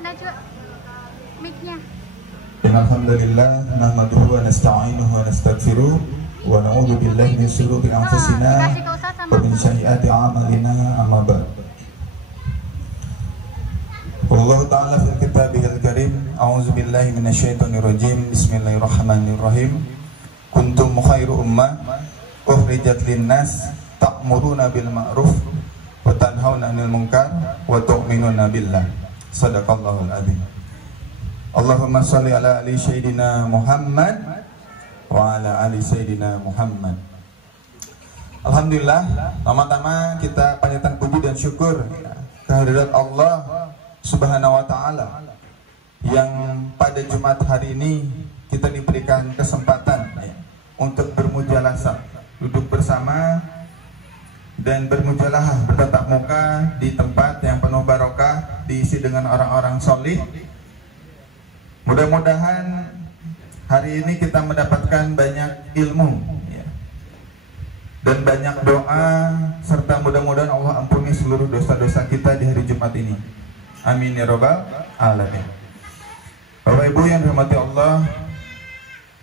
Najwa mic-nya. Alhamdulillah nahmaduhu wa nasta'inuhu wa nastaghfiruh wa na'udzu billahi min shururi anfusina wa min sayyiati a'malina amma ba'd. Allah ta'ala fil kitabihil karim a'udzu billahi minasyaitonir rajim bismillahirrahmanirrahim kuntum khairu ummah ukhrijat linnas ta'muruna bil ma'ruf wa tanhauna 'anil munkar wa tu'minuna billah. Shadaqallahul adzim. Allahumma sholli ala ali sayyidina Muhammad wa ala ali sayyidina Muhammad. Alhamdulillah, pertama kita panjatkan puji dan syukur kehadirat Allah Subhanahu wa taala yang pada Jumat hari ini kita diberikan kesempatan untuk bermujalasah, duduk bersama dan bermujalahah, bertatap muka di tempat yang penuh barokah, diisi dengan orang-orang solih. Mudah-mudahan hari ini kita mendapatkan banyak ilmu dan banyak doa, serta mudah-mudahan Allah ampuni seluruh dosa-dosa kita di hari Jumat ini. Amin ya robbal alamin. Bapak Ibu yang dirahmati Allah,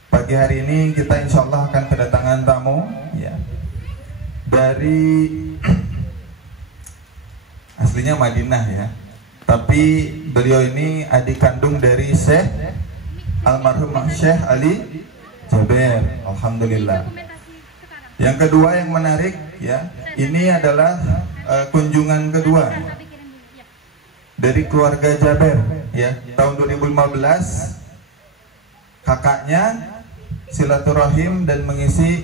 pagi hari ini kita insya Allah akan kedatangan tamu dari aslinya Madinah ya, tapi beliau ini adik kandung dari Syekh almarhum Syekh Ali Jaber. Alhamdulillah. Yang kedua yang menarik ya, ini adalah kunjungan kedua dari keluarga Jaber ya. Tahun 2015 kakaknya silaturahim dan mengisi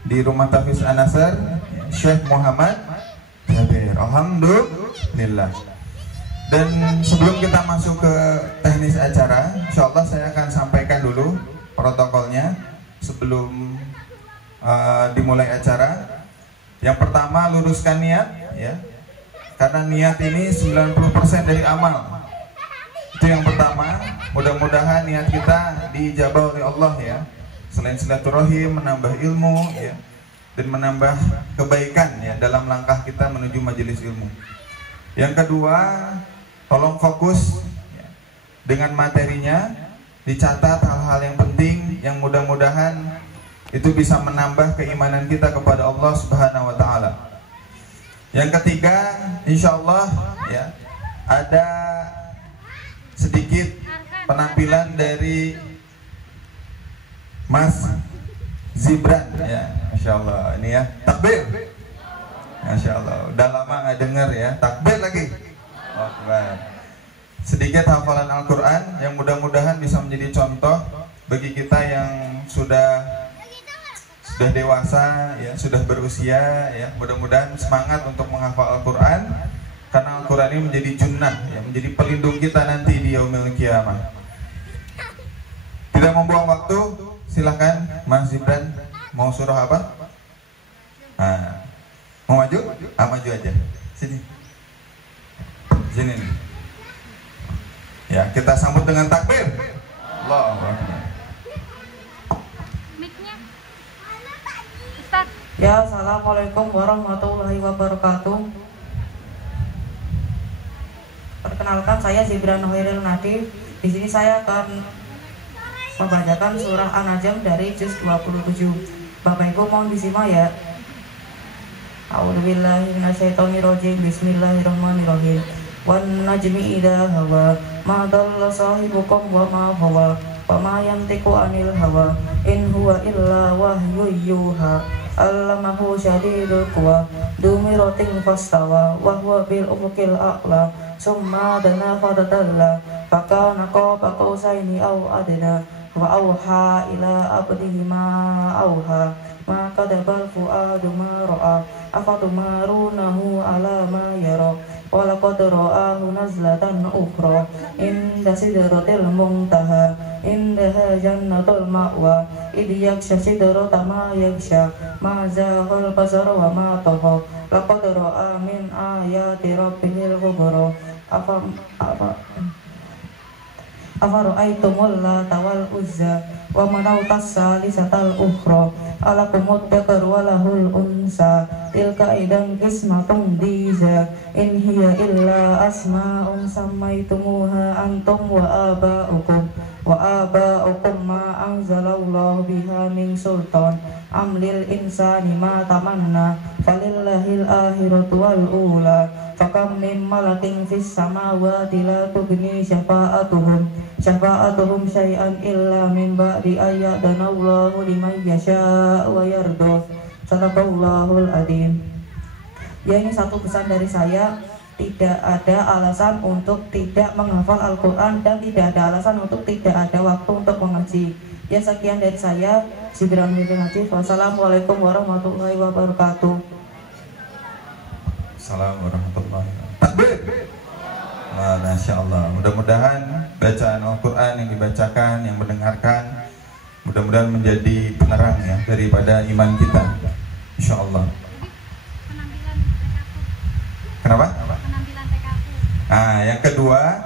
di rumah Tafiz An-Nasr Syekh Muhammad Jaber. Alhamdulillah. Dan sebelum kita masuk ke teknis acara, insyaallah saya akan sampaikan dulu protokolnya sebelum dimulai acara. Yang pertama, luruskan niat ya. Karena niat ini 90% dari amal. Itu yang pertama. Mudah-mudahan niat kita diijabah oleh Allah ya. Selain silaturahim, menambah ilmu ya, dan menambah kebaikan ya dalam langkah kita menuju majelis ilmu. Yang kedua, tolong fokus ya, dengan materinya, dicatat hal-hal yang penting yang mudah-mudahan itu bisa menambah keimanan kita kepada Allah Subhanahu wa taala. Yang ketiga, insya Allah ya, ada sedikit penampilan dari Mas Zibran ya, Masya Allah ini ya, takbir, Masya Allah, udah lama nggak dengar ya, takbir lagi. Sedikit hafalan Al-Quran yang mudah-mudahan bisa menjadi contoh bagi kita yang sudah dewasa ya, sudah berusia ya. Mudah-mudahan semangat untuk menghafal Al-Quran, karena Al-Quran ini menjadi junnah ya, menjadi pelindung kita nanti di yaumil qiyamah. Tidak membuang waktu, silahkan Mas Zibran, mau surah apa? Nah, mau maju? Maju aja. Sini. Sini nih. Ya, kita sambut dengan takbir. Allahu Akbar. Mic-nya. Ustaz. Ya, assalamualaikum warahmatullahi wabarakatuh. Perkenalkan, saya Zibran Hoiril Nadif. Di sini saya akan membacakan surah An-Najm dari juz 27. Bapak Ibu mohon disimak ya. A'udzubillahi minasyaitonirrajim. Bismillahirrahmanirrahim. Wan najmi idza hawa ma dalla sahibukum wa ma hawa wa ma yantiqu anil hawa in huwa illa wahyu yuha. Allamahu syadidul quwa dumiratin fastawa wa huwa bil ufuqil a'la summa dana fadalla fakana qaba qausaini aw adna wa auha ila abdihi ma auha ma kadabal fuadu ma ra'a afatumarunahu ala ma yara wa laqad ra'ahu nazlatan ukhra inda sidratil muntaha indaha jannatul ma'wa idh yaksha sidrata ma yaksha ma zaghal basar wa ma tagha laqad ra'a min ayati rabbihil kubra afara'aytumul lata wal uzza wa manautas salisatal ukhra alakumud dzakar wa lahul unsa tilka idan qismatun diza in hiya illa asma'un sammaitumuha antum wa aba'ukum ma anzalallahu biha min sultan amlil insani ma tamanna falillahil akhiratu wal ula fakam min malakin fis samawati la tughni syafa'atuhum syai'an illa min ba'di ayyadanahu liman yasha' wa yarda. Sadaqallahul adzim. Ya, ini satu pesan dari saya, tidak ada alasan untuk tidak menghafal Al-Quran dan tidak ada alasan untuk tidak ada waktu untuk mengaji. Ya, sekian dari saya. Wassalamualaikum warahmatullahi wabarakatuh. Assalamualaikum warahmatullahi wabarakatuh. Takbir. Masya Allah. Mudah-mudahan bacaan Al-Quran yang dibacakan, yang mendengarkan, mudah-mudahan menjadi penerang ya daripada iman kita. Insya Allah. Penampilan TK-ku. Kenapa? Penampilan TK-ku. Nah, yang kedua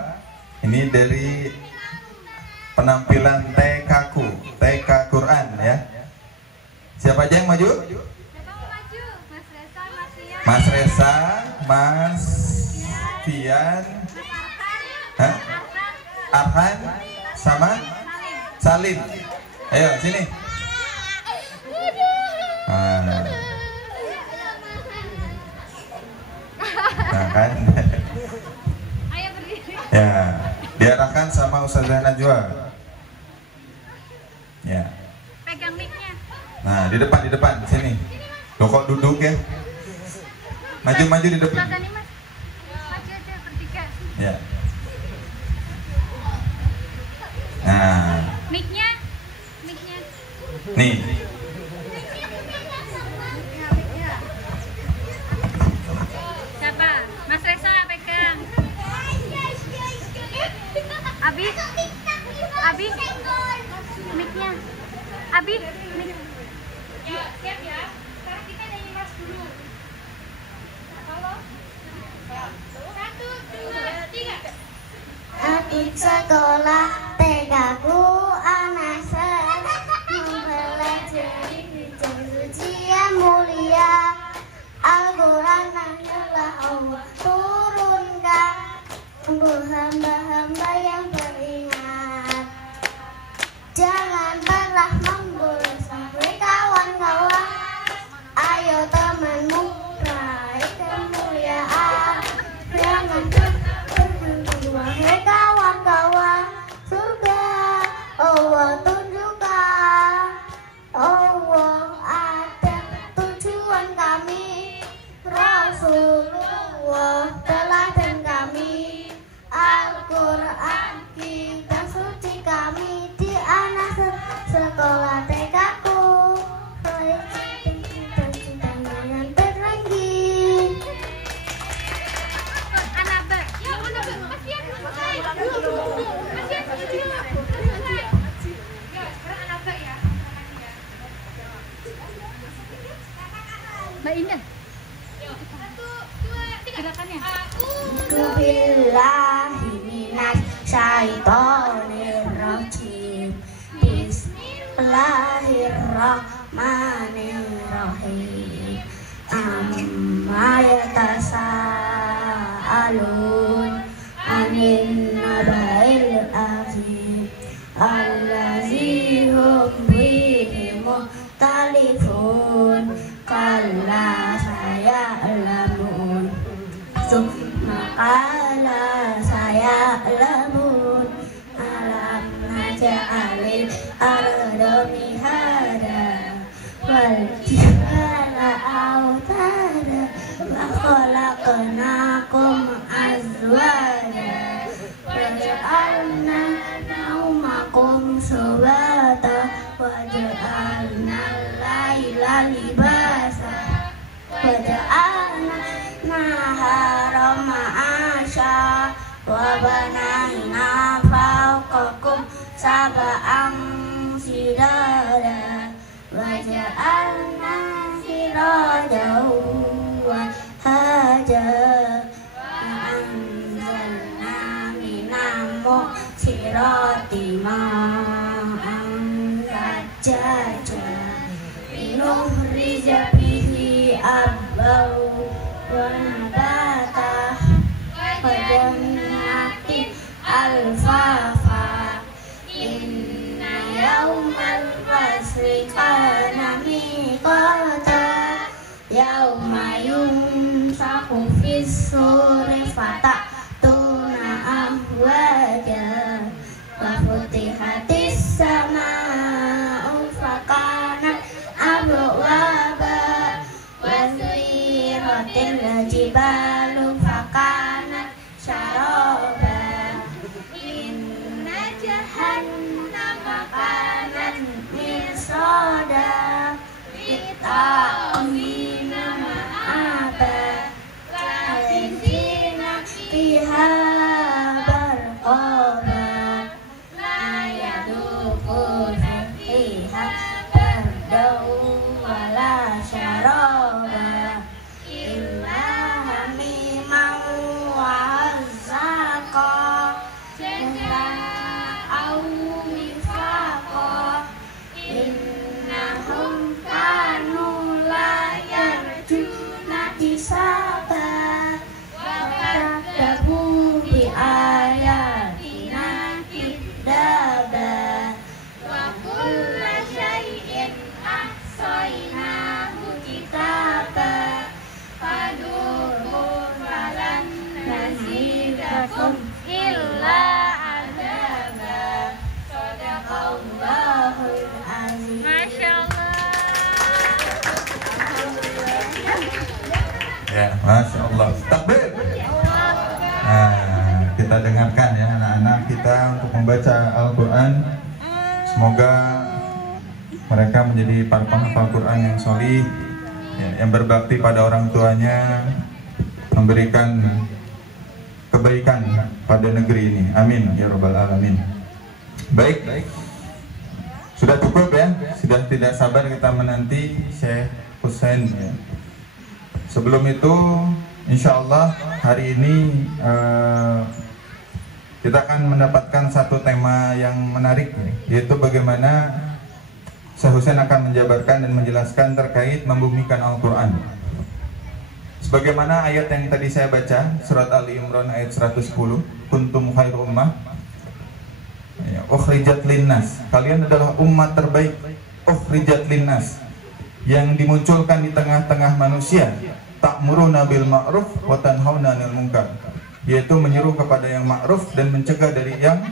ini dari penampilan TK-ku, TK Quran ya. Siapa aja yang maju? Siapa mau maju? Mas Reza, Mas Fian. Mas Reza, Mas Fian, Mas Arhan, sama Salim. Ayo sini. Nah kan. Ayo berdiri. Ya, diarahkan sama Ustazah Najwa. Ya. Pegang mic-nya. Nah, di depan sini. Loh kok duduk ya? Maju di depan. Ustazah nih, Mas. Maju aja bertiga. Ya. Nah, Mic-nya. nih. Siapa? Mas Reza pegang. Abi. Mic-nya. Abi. Mic. Ya, siap ya. Sekarang kita nyanyi Mas dulu. Halo. 1, 2, 3. Adik sekolah TK-ku An-Nassr mempelajari kitab suci yang mulia Al-Quran yang telah Allah turunkan untuk hamba-hamba yang beringat. Jangan pernah memboleh sampai kawan-kawan. Ayo temanmu raih kemuliaan. Jangan berhenti wahai kawan-kawan. Surga Allah tunjukkan. Allah ada tujuan kami. Rasulullah teladan kami. Al-Quran kitab suci kami. Di An-Nassr sekolah TK-ku. Yang terlenggi. Anaba. Ya, Anaba. Kasihan selesai. Kasihan selesai. Ya, sekarang Anaba ya. Makasih ya. Mbak Indah. 1, 2, 3. Gerakannya. Billahi minas syaitonir rajim. Bismillahirrahmanirrahim. Amma yatasaalun anin nabail azim allazi hum bihi mukhtalifun kalla saya'lamun summa qala saya'lamun alam naj'alil arda mihada wal jibala autada wa khalaqnakum azwaja wa ja'alna naumakum subata wa ja'alna al-laila libasa wa ja'alna nahara ma'asha wa banayna fawqakum sab'an sidada wa ja'alna sirajan wa haja wa anzalna minal mu'sirati ma'an jaja linukhrija bihi abau wa nabatah wa jannatin alfafa inna yawmal fasli kana miqata yauma yunfakhu fis suri fata'tuna ahwaja wa futihatis sama'u fakanat abwaba wa suyiratil jibalu fakanat syaraba inna jahannama kanat mirsada lita'wina ma'aba khalidina fiha barqaba la yadukuna fiha bardaw wala syaraba illa hamiman wa azzaqa jaza'aw wifaqa innahum kanu la yarjuna hisaba wa kadzabu bi ayatina kidzaba wa kulla syai'in ahsaynahu kitaba fadurun walan nazidakum illa azaba sadaqallahul azim. Masya Allah. Ya, Masya Allah. Takbir. Nah, kita dengarkan ya anak-anak kita untuk membaca Al-Quran. Semoga mereka menjadi para penghafal Quran yang solih, ya, yang berbakti pada orang tuanya, memberikan kebaikan pada negeri ini. Amin ya Rabbal Alamin. Baik, sudah cukup ya. Sudah tidak sabar kita menanti Syekh Husain ya. Sebelum itu, insya Allah hari ini kita akan mendapatkan satu tema yang menarik, yaitu bagaimana Syekh Husain akan menjabarkan dan menjelaskan terkait membumikan Al-Quran. Sebagaimana ayat yang tadi saya baca, surat Ali Imran ayat 110, kuntum khairu ummah ukhrijat linnas, kalian adalah umat terbaik, ukhrijat linnas, yang dimunculkan di tengah-tengah manusia, ta'muruna bil ma'ruf wa tanhauna 'anil munkar, yaitu menyeru kepada yang ma'ruf dan mencegah dari yang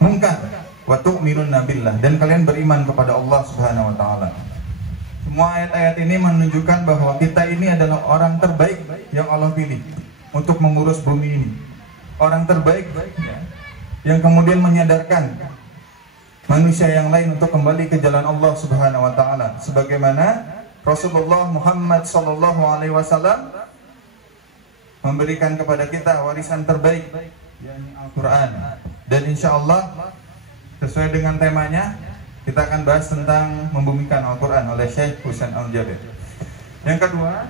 munkar, wa tu'minuna billah, dan kalian beriman kepada Allah Subhanahu wa taala. Semua ayat-ayat ini menunjukkan bahwa kita ini adalah orang terbaik yang Allah pilih untuk mengurus bumi ini. Orang terbaik ya, yang kemudian menyadarkan manusia yang lain untuk kembali ke jalan Allah Subhanahu wa taala, sebagaimana Rasulullah Muhammad sallallahu alaihi wasallam memberikan kepada kita warisan terbaik, yakni Al-Qur'an. Dan insya Allah sesuai dengan temanya, kita akan bahas tentang membumikan Al-Quran oleh Syekh Husain Al-Jabir. Yang kedua,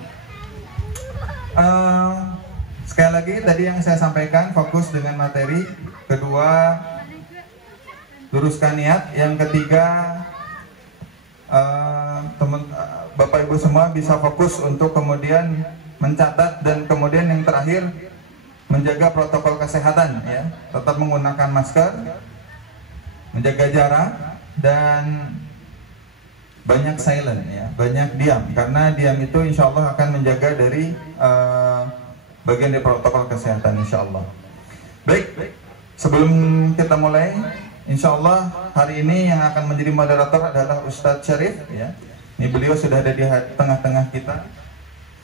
sekali lagi tadi yang saya sampaikan, fokus dengan materi. Kedua, luruskan niat. Yang ketiga, Bapak Ibu semua bisa fokus untuk kemudian mencatat, dan kemudian yang terakhir menjaga protokol kesehatan ya, tetap menggunakan masker, menjaga jarak, dan banyak silent ya, banyak diam, karena diam itu insya Allah akan menjaga dari bagian dari protokol kesehatan insya Allah. Baik, sebelum kita mulai, insya Allah hari ini yang akan menjadi moderator adalah Ustadz Syarif ya. Ini beliau sudah ada di tengah-tengah kita,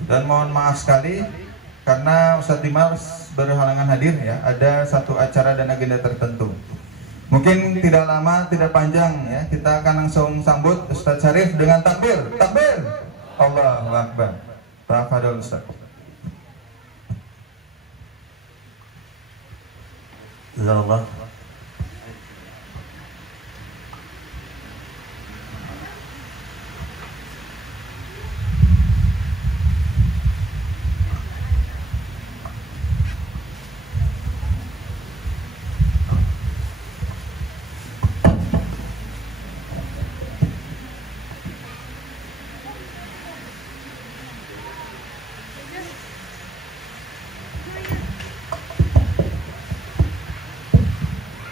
dan mohon maaf sekali karena Ustadz Dimas berhalangan hadir ya, ada satu acara dan agenda tertentu. Mungkin tidak lama, tidak panjang ya, kita akan langsung sambut Ustadz Syarif dengan takbir. Takbir! Allahu Akbar. Tafadhol Ustadz. Jazakallah.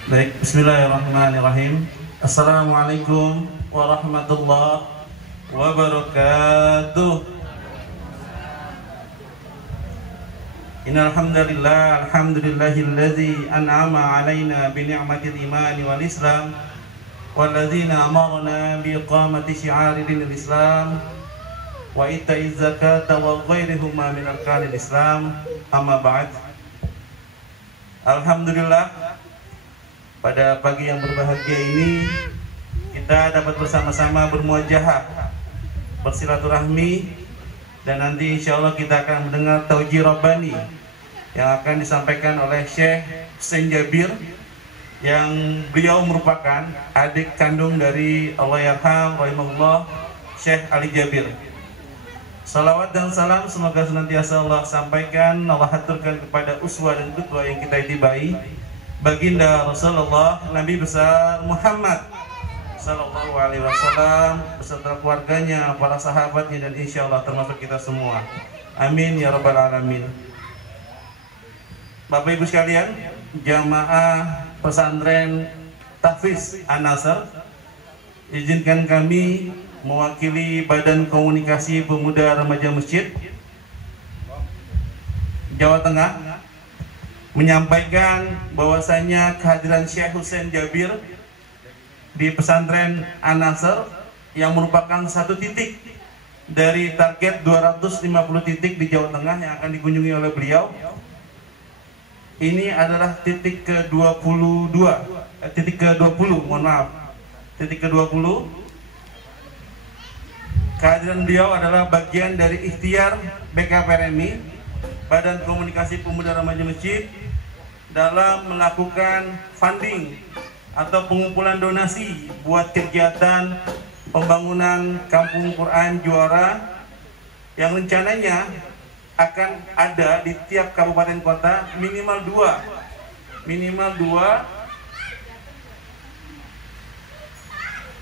Baik, bismillahirrahmanirrahim. Assalamualaikum warahmatullahi wabarakatuh. Innal hamdalillah, alhamdulillahilladzi an'ama 'alaina bi ni'matil imani wal islam walladzina amarna bi iqamati syi'ari dinil islam wa ita'iz zakata wa ghairihuma min arkanil islam. Amma ba'd. Alhamdulillah, pada pagi yang berbahagia ini kita dapat bersama-sama bermuajahah, bersilaturahmi, dan nanti insya Allah kita akan mendengar Tauji Rabbani yang akan disampaikan oleh Syekh Husain Jabir, yang beliau merupakan adik kandung dari Allahyarham rahimahullah Syekh Ali Jabir. Salawat dan salam semoga senantiasa Allah sampaikan, Allah haturkan kepada uswah dan qudwah yang kita itibai, baginda Rasulullah Nabi besar Muhammad Sallallahu Alaihi Wasallam beserta keluarganya, para sahabatnya, dan insya Allah termasuk kita semua. Amin ya rabbal alamin. Bapak Ibu sekalian, jamaah pesantren Tahfiz An-Nasr, izinkan kami mewakili Badan Komunikasi Pemuda Remaja Masjid Jawa Tengah menyampaikan bahwasanya kehadiran Syekh Husain Jabir di pesantren An-Nasr yang merupakan satu titik dari target 250 titik di Jawa Tengah yang akan dikunjungi oleh beliau. Ini adalah titik ke-22, titik ke-20, mohon maaf, titik ke-20. Kehadiran beliau adalah bagian dari ikhtiar BKPRMI, Badan Komunikasi Pemuda Remaja Masjid, dalam melakukan funding atau pengumpulan donasi buat kegiatan pembangunan Kampung Quran Juara yang rencananya akan ada di tiap kabupaten kota minimal dua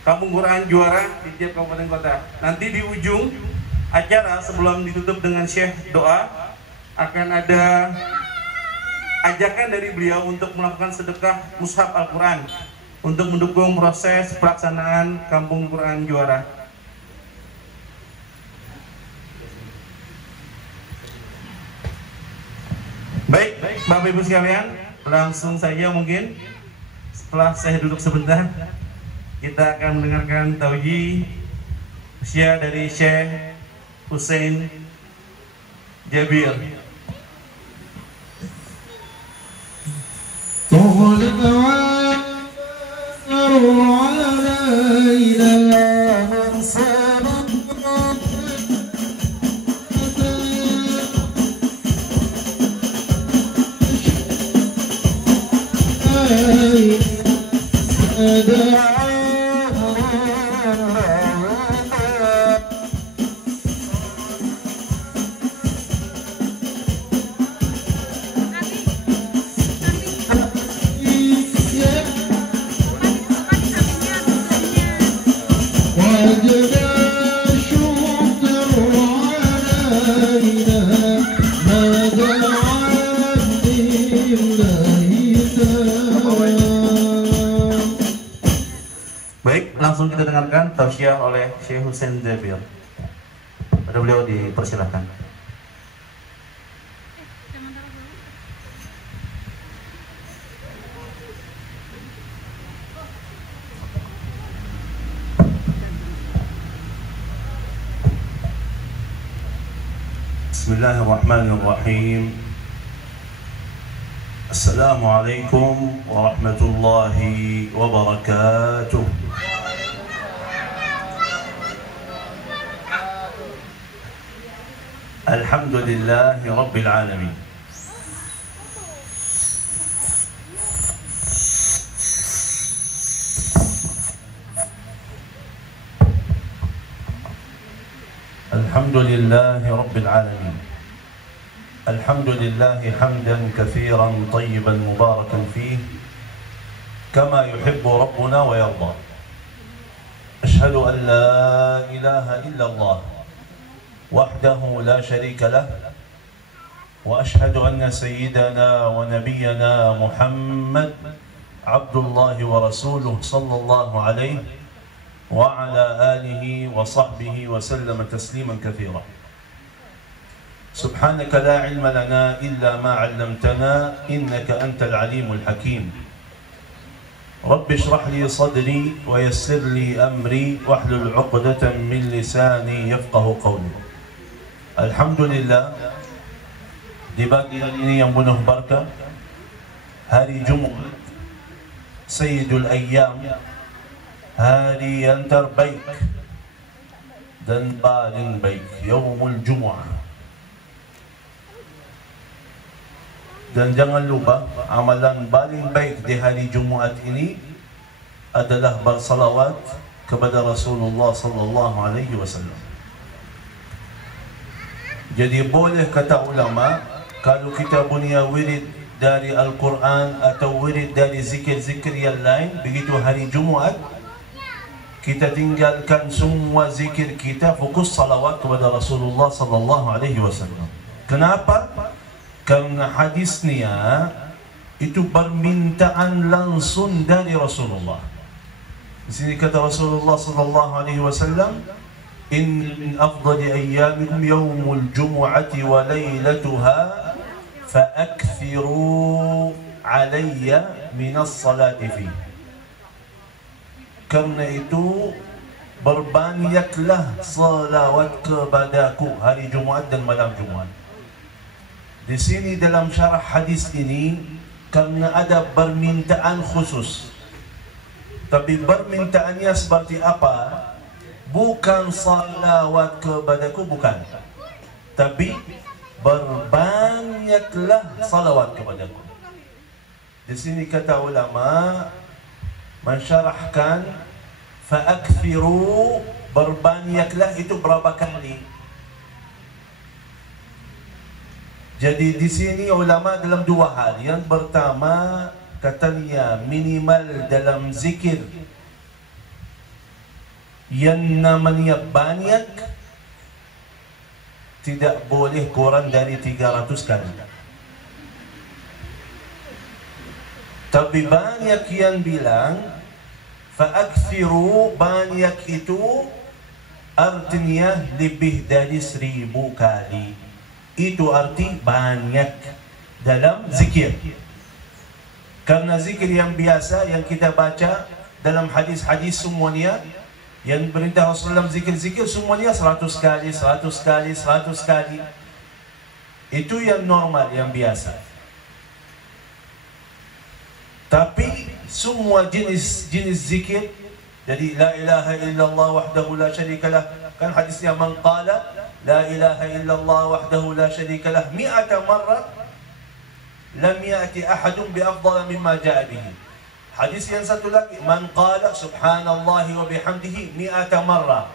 Kampung Quran Juara di tiap kabupaten kota. Nanti di ujung acara sebelum ditutup dengan Syekh doa akan ada ajakan dari beliau untuk melakukan sedekah mushaf Al-Quran untuk mendukung proses pelaksanaan Kampung Quran Juara. Baik, Bapak Ibu sekalian, langsung saja mungkin setelah saya duduk sebentar, kita akan mendengarkan tauji usia dari Syekh Husain Jabir. Baik, langsung kita dengarkan tausiah oleh Syekh Husain Jabir. Pada beliau dipersilahkan. Bismillahirrahmanirrahim. Assalamualaikum warahmatullahi wabarakatuh. Alhamdulillahi rabbil alamin. Alhamdulillahi rabbil alamin. Alhamdulillahi hamdan katsiran tayyiban mubarakan fih kama yuhibbu rabbuna wa yarda. Ashhadu an la ilaha illallah wahdahu la sharika lah wa ashhadu anna sayyidana wa nabiyyana Muhammad عبد الله ورسوله صلى الله عليه وعلى آله وصحبه وسلم تسليما كثيرا. سبحانك لا علم لنا إلا ما علمتنا إنك أنت العليم الحكيم. رب اشرح لي صدري ويسر لي أمري واحلل عقدة من لساني يفقه قولي. الحمد لله, di pagi hari ini yang penuh barakah, hari Jumaat, Sayyidul Ayyam, hari yang terbaik dan paling baik, Yaumul Jumu'ah. Dan jangan lupa, amalan paling baik di hari Jumaat ini adalah bersalawat kepada Rasulullah sallallahu alaihi wasallam. Jadi boleh kata ulama, kalau kita punya wirid dari Al-Quran atau wirid dari zikir-zikir yang lain, begitu hari Jumaat kita tinggalkan semua zikir kita, fokus salawat kepada Rasulullah sallallahu alaihi wasallam. Kenapa? Karena hadisnya itu permintaan langsung dari Rasulullah. Di sini kata Rasulullah sallallahu alaihi wasallam, "In min afdali ayyamikum yawmul jumu'ati wa laylatuha fa'akthiru 'alayya min as-salati fi." Karena itu berbanyaklah salawat kepadaku hari Jumaat dan malam Jumaat. Di sini dalam syarah hadis ini, karena ada permintaan khusus. Tapi permintaannya seperti apa? Bukan salawat kepadaku, bukan. Tapi berbanyaklah salawat kepadaku. Di sini kata ulama mensyarahkan fa'akthiru, berbanyaklah itu berapa kali? Jadi di sini ulama dalam dua hal. Yang pertama, katanya minimal dalam zikir yang namanya banyak tidak boleh kurang dari 300 kali. Tapi banyak yang bilang fa'akthiru, banyak itu artinya lebih dari 1000 kali. Itu arti banyak dalam zikir. Karena zikir yang biasa yang kita baca dalam hadis-hadis semuanya, yang perintah Rasulullah zikir-zikir semuanya 100 kali, 100 kali, 100 kali. Itu yang normal, yang biasa. Tapi semua jenis zikir, jadi la ilaha illallah wahdahu la syarikalah, kan hadisnya man qala la ilaha illallah wahdahu la syarikalah 100 marrah lam ya'ti ahadun bi afdala mimma ja'a bihi. Hadis yang satu lagi, man qala subhanallahi wa bihamdihi 100 marrah.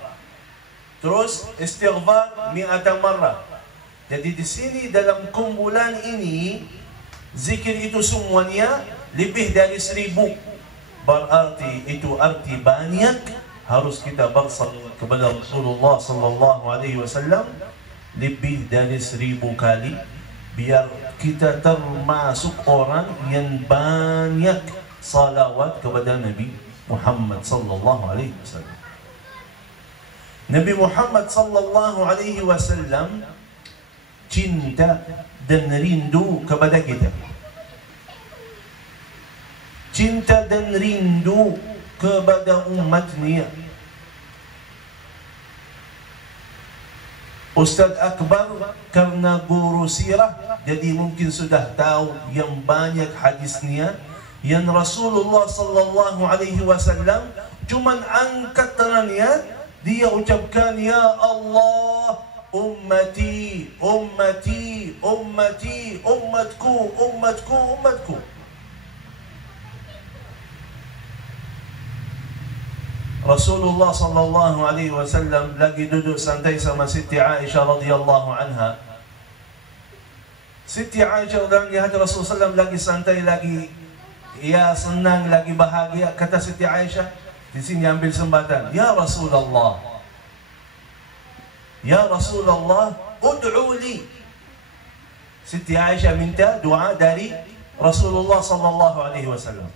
Terus istighfar 100 marrah. Jadi di sini dalam kumpulan ini zikir itu semuanya lebih dari 1000. Berarti itu arti banyak. Harus kita bersalawat kepada Rasulullah sallallahu alaihi wasallam lebih dari 1000 kali, biar kita termasuk orang yang banyak salawat kepada Nabi Muhammad sallallahu alaihi wasallam. Nabi Muhammad sallallahu alaihi wasallam cinta dan rindu kepada kita. Cinta dan rindu kepada umatnya. Ustaz Akbar karena guru sirah, jadi mungkin sudah tahu yang banyak hadisnya yang Rasulullah sallallahu alaihi wasallam cuman angkat tangannya, dia ucapkan ya Allah, ummati, ummati, ummati, ummatku, ummatku, ummatku. Rasulullah sallallahu alaihi wasallam lagi duduk santai sama Siti Aisyah radhiyallahu anha. Siti Aisyah dan lihat Rasulullah sallallahu lagi santai, lagi ya senang, lagi bahagia. Kata Siti Aisyah, di sini ambil sembatan, ya Rasulullah, ya Rasulullah, ud'u li. Siti Aisyah minta doa dari Rasulullah sallallahu alaihi wasallam.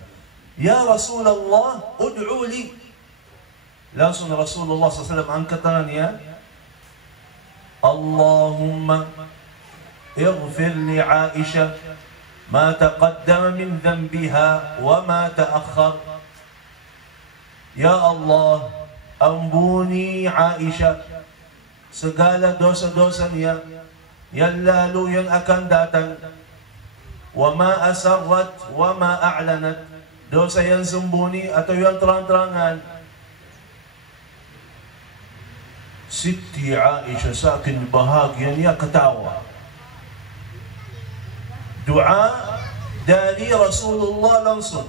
Ya Rasulullah, ud'u li. Langsung Rasulullah SAW angkat tangannya, Allahumma ighfir li Aisyah ma taqaddama min dhanbiha wa ma ta'akhkhar. Ya Allah, ampuni Aisyah segala dosa-dosanya yang lalu yang akan datang, wa ma asarrat wa ma a'lanat, dosa yang sembunyi atau yang terang-terangan. Siti Aisyah saking bahagianya ketawa. Doa dari Rasulullah langsung,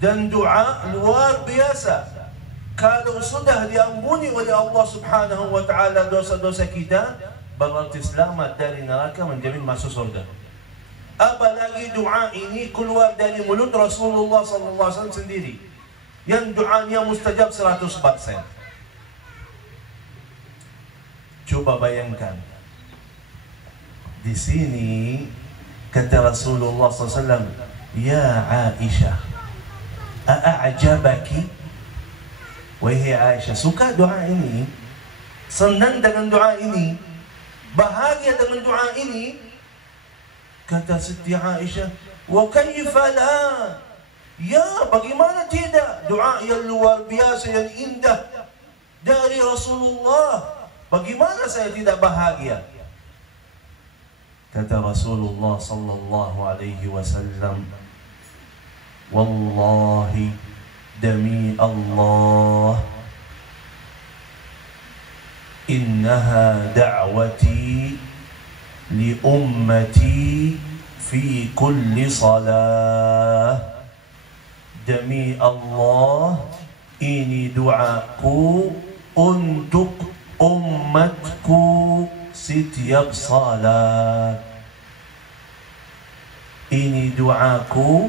dan doa luar biasa. Kalau sudah diampuni oleh Allah Subhanahu wa taala dosa-dosa kita, berarti selamat dari neraka, menjamin masuk surga. Apalagi doa ini keluar dari mulut Rasulullah SAW sendiri, yang doanya mustajab 100%. Coba bayangkan, di sini kata Rasulullah SAW, Ya Aisyah, a'ajabaki? Wahai Aisyah, suka doa ini? Senang dengan doa ini? Bahagia dengan doa ini? Kata Siti Aisyah, wa kayfa la? Ya, bagaimana tidak? Doa yang luar biasa, yang indah dari Rasulullah. Bagaimana saya tidak bahagia? Kata Rasulullah sallallahu alaihi wasallam, wallahi, demi Allah, innaha da'wati li ummati fi kulli salah. Demi Allah, ini doaku untuk umatku setiap salat. Ini doaku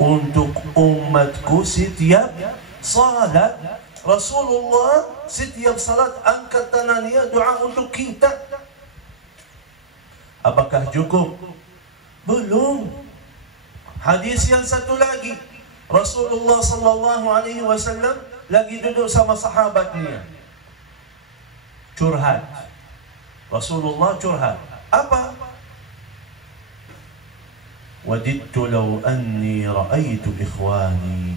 untuk umatku setiap salat. Rasulullah setiap salat angkat tangannya doa untuk kita. Apakah cukup? Belum. Hadis yang satu lagi, Rasulullah sallallahu alaihi wasallam lagi duduk sama sahabatnya, curhat. Rasulullah curhat. Apa? Wadidtu law anni ra'aitu ikhwani.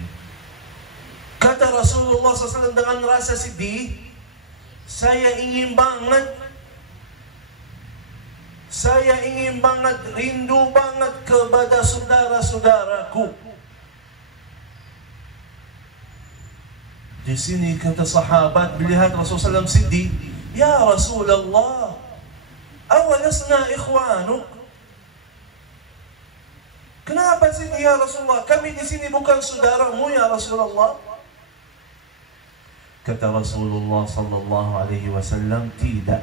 Kata Rasulullah SAW dengan rasa sedih, saya ingin banget, rindu banget kepada saudara-saudaraku. Di sini kata sahabat melihat Rasulullah SAW sedih, Ya Rasulullah, awalasna ikhwanuk? Kenapa sini ya Rasulullah? Kami di sini bukan saudaramu ya Rasulullah. Kata Rasulullah sallallahu alaihi wasallam, tidak.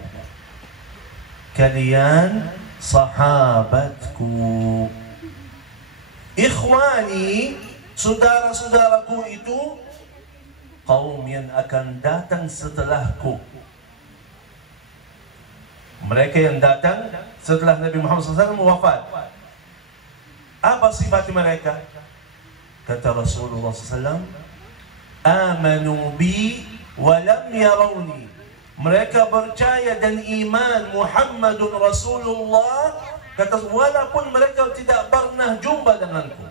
Kalian sahabatku. Ikhwani, saudara-saudaraku itu kaum yang akan datang setelahku. Mereka yang datang setelah Nabi Muhammad SAW wafat. Apa sifat mereka? Kata Rasulullah SAW, amanu bi wa lam yarawni. Mereka percaya dan iman Muhammadun Rasulullah, kata walaupun mereka tidak pernah jumpa denganku.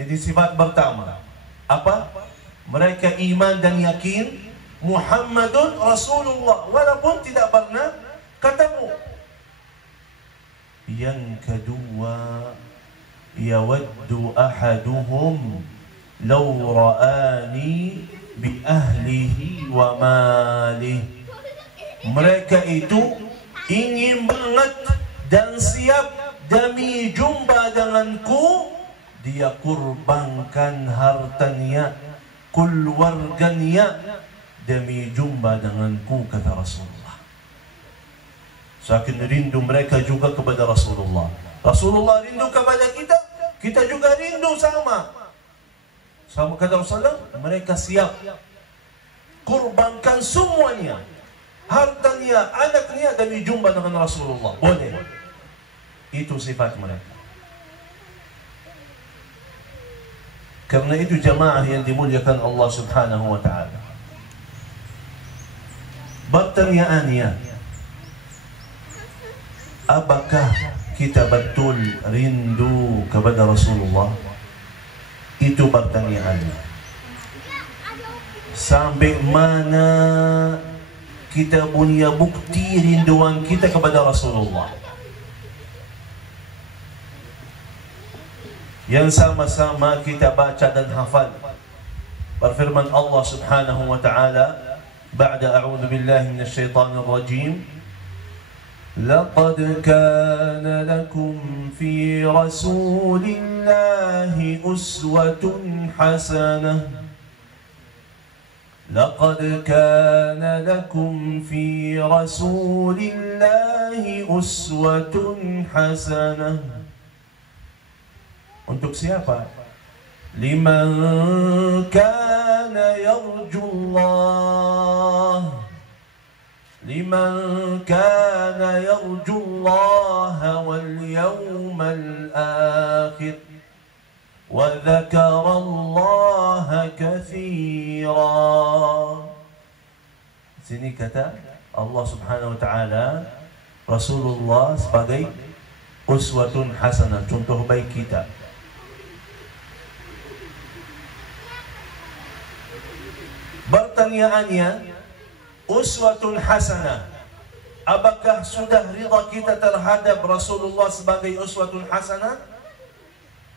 Jadi sifat pertama apa? Mereka iman dan yakin Muhammadun Rasulullah walaupun tidak pernah ketemu. Yang kedua, yawaddu ahaduhum law ra'ani bi ahlihi wa malihi. Mereka itu ingin banget dan siap demi jumpa denganku, dia kurbankan hartanya, keluarganya demi jumpa denganku, kata Rasulullah. Saking rindu mereka juga kepada Rasulullah. Rasulullah rindu kepada kita, kita juga rindu sama. Sama kata Rasulullah, mereka siap kurbankan semuanya, hartanya, anaknya demi jumpa dengan Rasulullah. Boleh. Itu sifat mereka. Karena itu jamaah yang dimuliakan Allah Subhanahu wa ta'ala, pertanyaannya, apakah kita betul rindu kepada Rasulullah? Itu pertanyaannya. Sampai mana kita punya bukti rinduan kita kepada Rasulullah? Yang sama-sama kita baca dan hafal berfirman Allah Subhanahu wa ta'ala ba'da a'udzu billahi minasy syaithanir rajim, laqad kana lakum fi rasulillahi uswatun hasanah, laqad kana lakum fi rasulillahi uswatun hasanah. Untuk siapa? Liman kana yarjullah, liman kana yarjullah wal yawmal akhir wa dzakara Allah katsira. Sini kata Allah Subhanahu wa ta'ala Rasulullah sebagai uswatun hasanah, contoh baik kita. Pertanyaannya, uswatun hasanah, apakah sudah rida kita terhadap Rasulullah sebagai uswatun hasanah?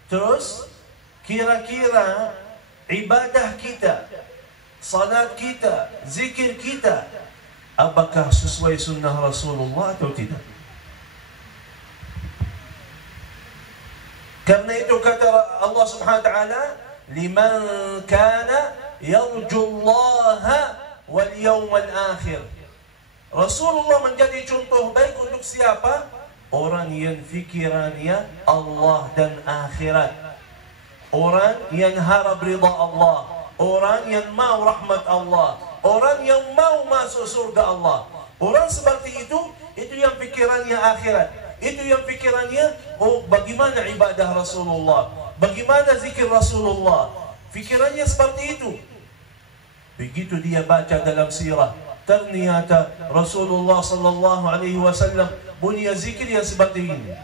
Terus, kira-kira ibadah kita, salat kita, zikir kita, apakah sesuai sunnah Rasulullah atau tidak? Karena itu kata Allah Subhanahu wa ta'ala, liman kana yarjullaha wal yawmal akhir. Rasulullah menjadi contoh baik untuk siapa? Orang yang fikirannya Allah dan akhirat, orang yang harap ridha Allah, orang yang mau rahmat Allah, orang yang mau masuk surga Allah. Orang seperti itu yang fikirannya akhirat, itu yang fikirannya bagaimana ibadah Rasulullah, bagaimana zikir Rasulullah. Fikirannya seperti itu. Begitu dia baca dalam sirah, ternyata Rasulullah sallallahu alaihi wasallam punya zikir yang seperti ini.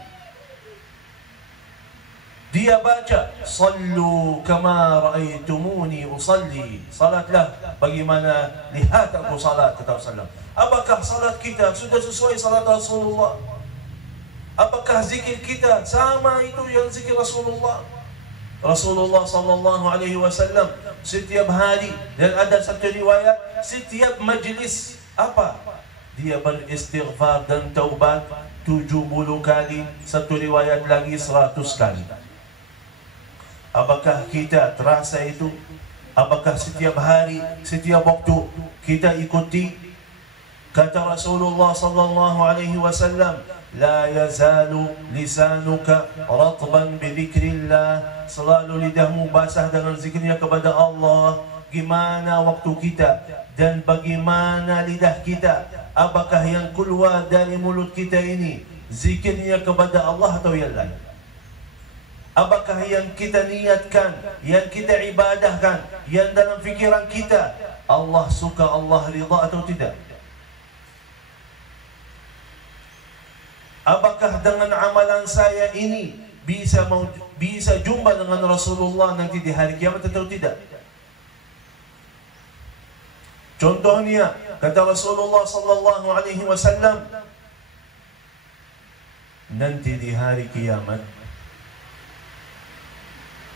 Dia baca, sallu kama ra'aitumuni usalli, salatlah bagaimana lihat aku salat, kata Rasulullah. Apakah salat kita sudah sesuai salat Rasulullah? Apakah zikir kita sama itu yang zikir Rasulullah? Rasulullah sallallahu alaihi wasallam setiap hari, dan ada satu riwayat setiap majlis apa? Dia beristighfar dan taubat 70 kali, satu riwayat lagi 100 kali. Apakah kita terasa itu? Apakah setiap hari, setiap waktu kita ikuti? Kata Rasulullah sallallahu alaihi wasallam, la yazalu lisanuka ratban bi dzikrillah, selalu lidahmu basah dengan zikirnya kepada Allah. Gimana waktu kita dan bagaimana lidah kita? Apakah yang keluar dari mulut kita ini zikirnya kepada Allah atau yang lain? Apakah yang kita niatkan, yang kita ibadahkan, yang dalam fikiran kita Allah suka, Allah ridha atau tidak? Apakah dengan amalan saya ini bisa jumpa dengan Rasulullah nanti di hari kiamat atau tidak? Contohnya, kata Rasulullah sallallahu alaihi wasallam, nanti di hari kiamat,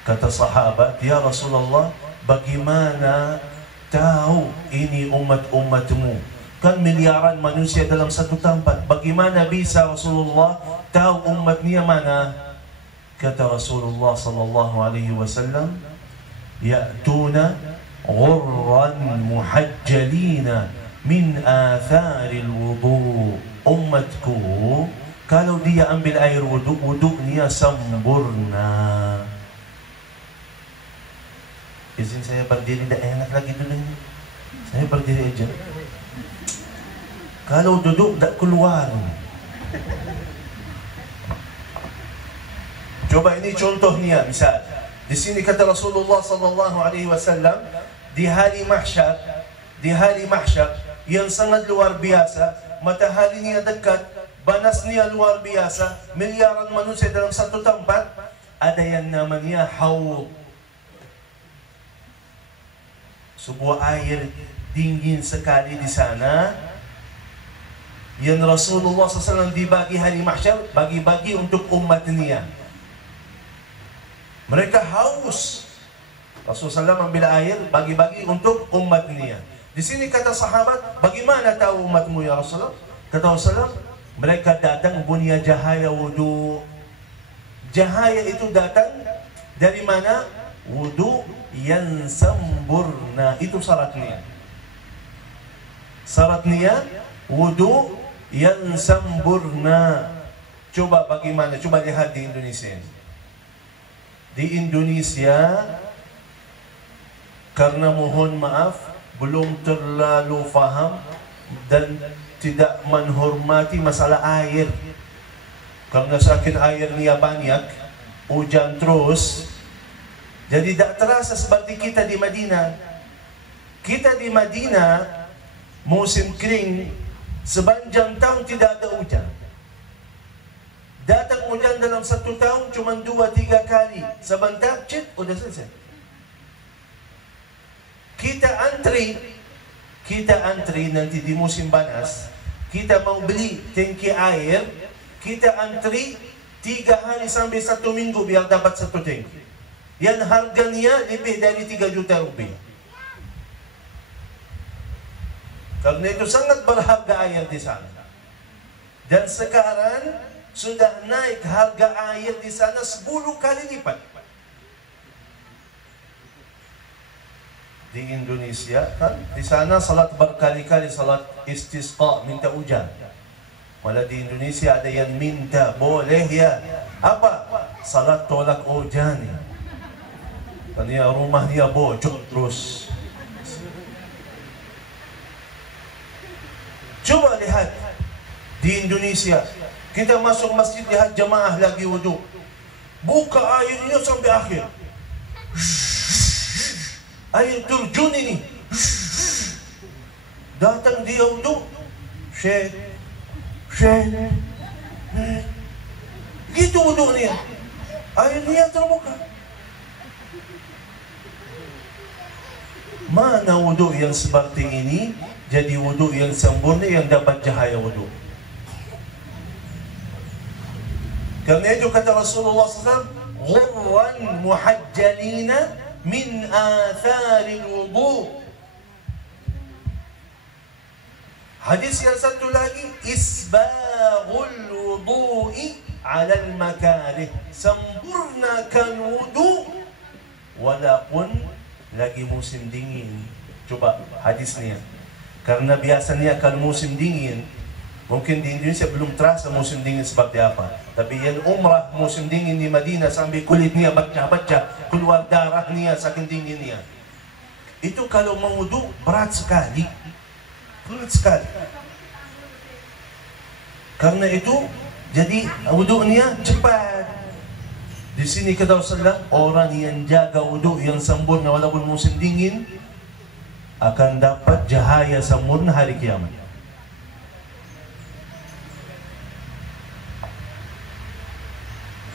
kata sahabat, ya Rasulullah, bagaimana tahu ini umat-umatmu? Kan miliaran manusia dalam satu tempat. Bagaimana bisa Rasulullah tahu umatnya mana? Kata Rasulullah sallallahu alaihi wasallam, ya'tuna ghurran muhajjalina min atharil wudu. Umatku kalau dia ambil air wudu, wudunya sempurna. Izin saya berdiri, tidak enak lagi dulu. Saya berdiri aja. Kalau duduk tak keluar. Coba ini contohnya, misal Di sini kata Rasulullah sallallahu alaihi wasallam, di hari mahsyar yang sangat luar biasa, mataharinya dekat, panasnya luar biasa, miliaran manusia dalam satu tempat, ada yang namanya haud. Sebuah air dingin sekali di sana yang Rasulullah SAW dibagi hari mahsyar, bagi-bagi untuk umatnya. Mereka haus. Rasulullah SAW ambil air, bagi-bagi untuk umatnya. Di sini kata sahabat, bagaimana tahu umatmu ya Rasulullah? Kata Rasulullah, mereka datang punya cahaya wudu. Cahaya itu datang dari mana? Wudu yang sempurna. Itu syaratnya. Syaratnya wudu yang sempurna. Coba bagaimana? Coba lihat di Indonesia. Di Indonesia, karena mohon maaf, belum terlalu faham dan tidak menghormati masalah air. Karena sakit airnya banyak, hujan terus, jadi tidak terasa seperti kita di Madinah. Kita di Madinah, musim kering, sepanjang tahun tidak ada hujan. Datang hujan dalam satu tahun cuma 2-3 kali. Sebentar, cip, udah selesai. Kita antri nanti di musim panas. Kita mau beli tangki air, kita antri 3 hari sampai 1 minggu biar dapat 1 tangki. Yang harganya lebih dari 3 juta rupiah. Karena itu sangat berharga air di sana. Dan sekarang sudah naik harga air di sana 10 kali lipat. Di Indonesia kan, di sana salat berkali-kali, salat istisqa, minta hujan. Malah di Indonesia ada yang minta, boleh ya, apa? Salat tolak hujan. Karena rumahnya bocor terus. Coba lihat di Indonesia, kita masuk masjid, lihat jamaah lagi wudu, buka airnya sampai akhir. Air terjun ini. Datang dia wudu, Syekh, gitu wudunya. Airnya terbuka. Mana wudu yang seperti ini jadi wudu yang sempurna yang dapat cahaya wudu? Karena itu kata Rasulullah SAW, ghurran muhajjalina min atharil wudu. Hadis yang satu lagi, isbaghul wudu'i alal makarih. Sempurnakan wudu walaupun lagi musim dingin. Coba hadisnya. Karena biasanya kalau musim dingin, mungkin di Indonesia belum terasa musim dingin seperti apa. Tapi yang umrah musim dingin di Madinah sampai kulitnya pecah-pecah, keluar darahnya saking dinginnya. Itu kalau mewudu berat sekali. Berat sekali. Karena itu jadi wudunya cepat. Di sini kata Rasulullah, orang yang jaga wudu yang sempurna walaupun musim dingin akan dapat cahaya sempurna hari kiamat.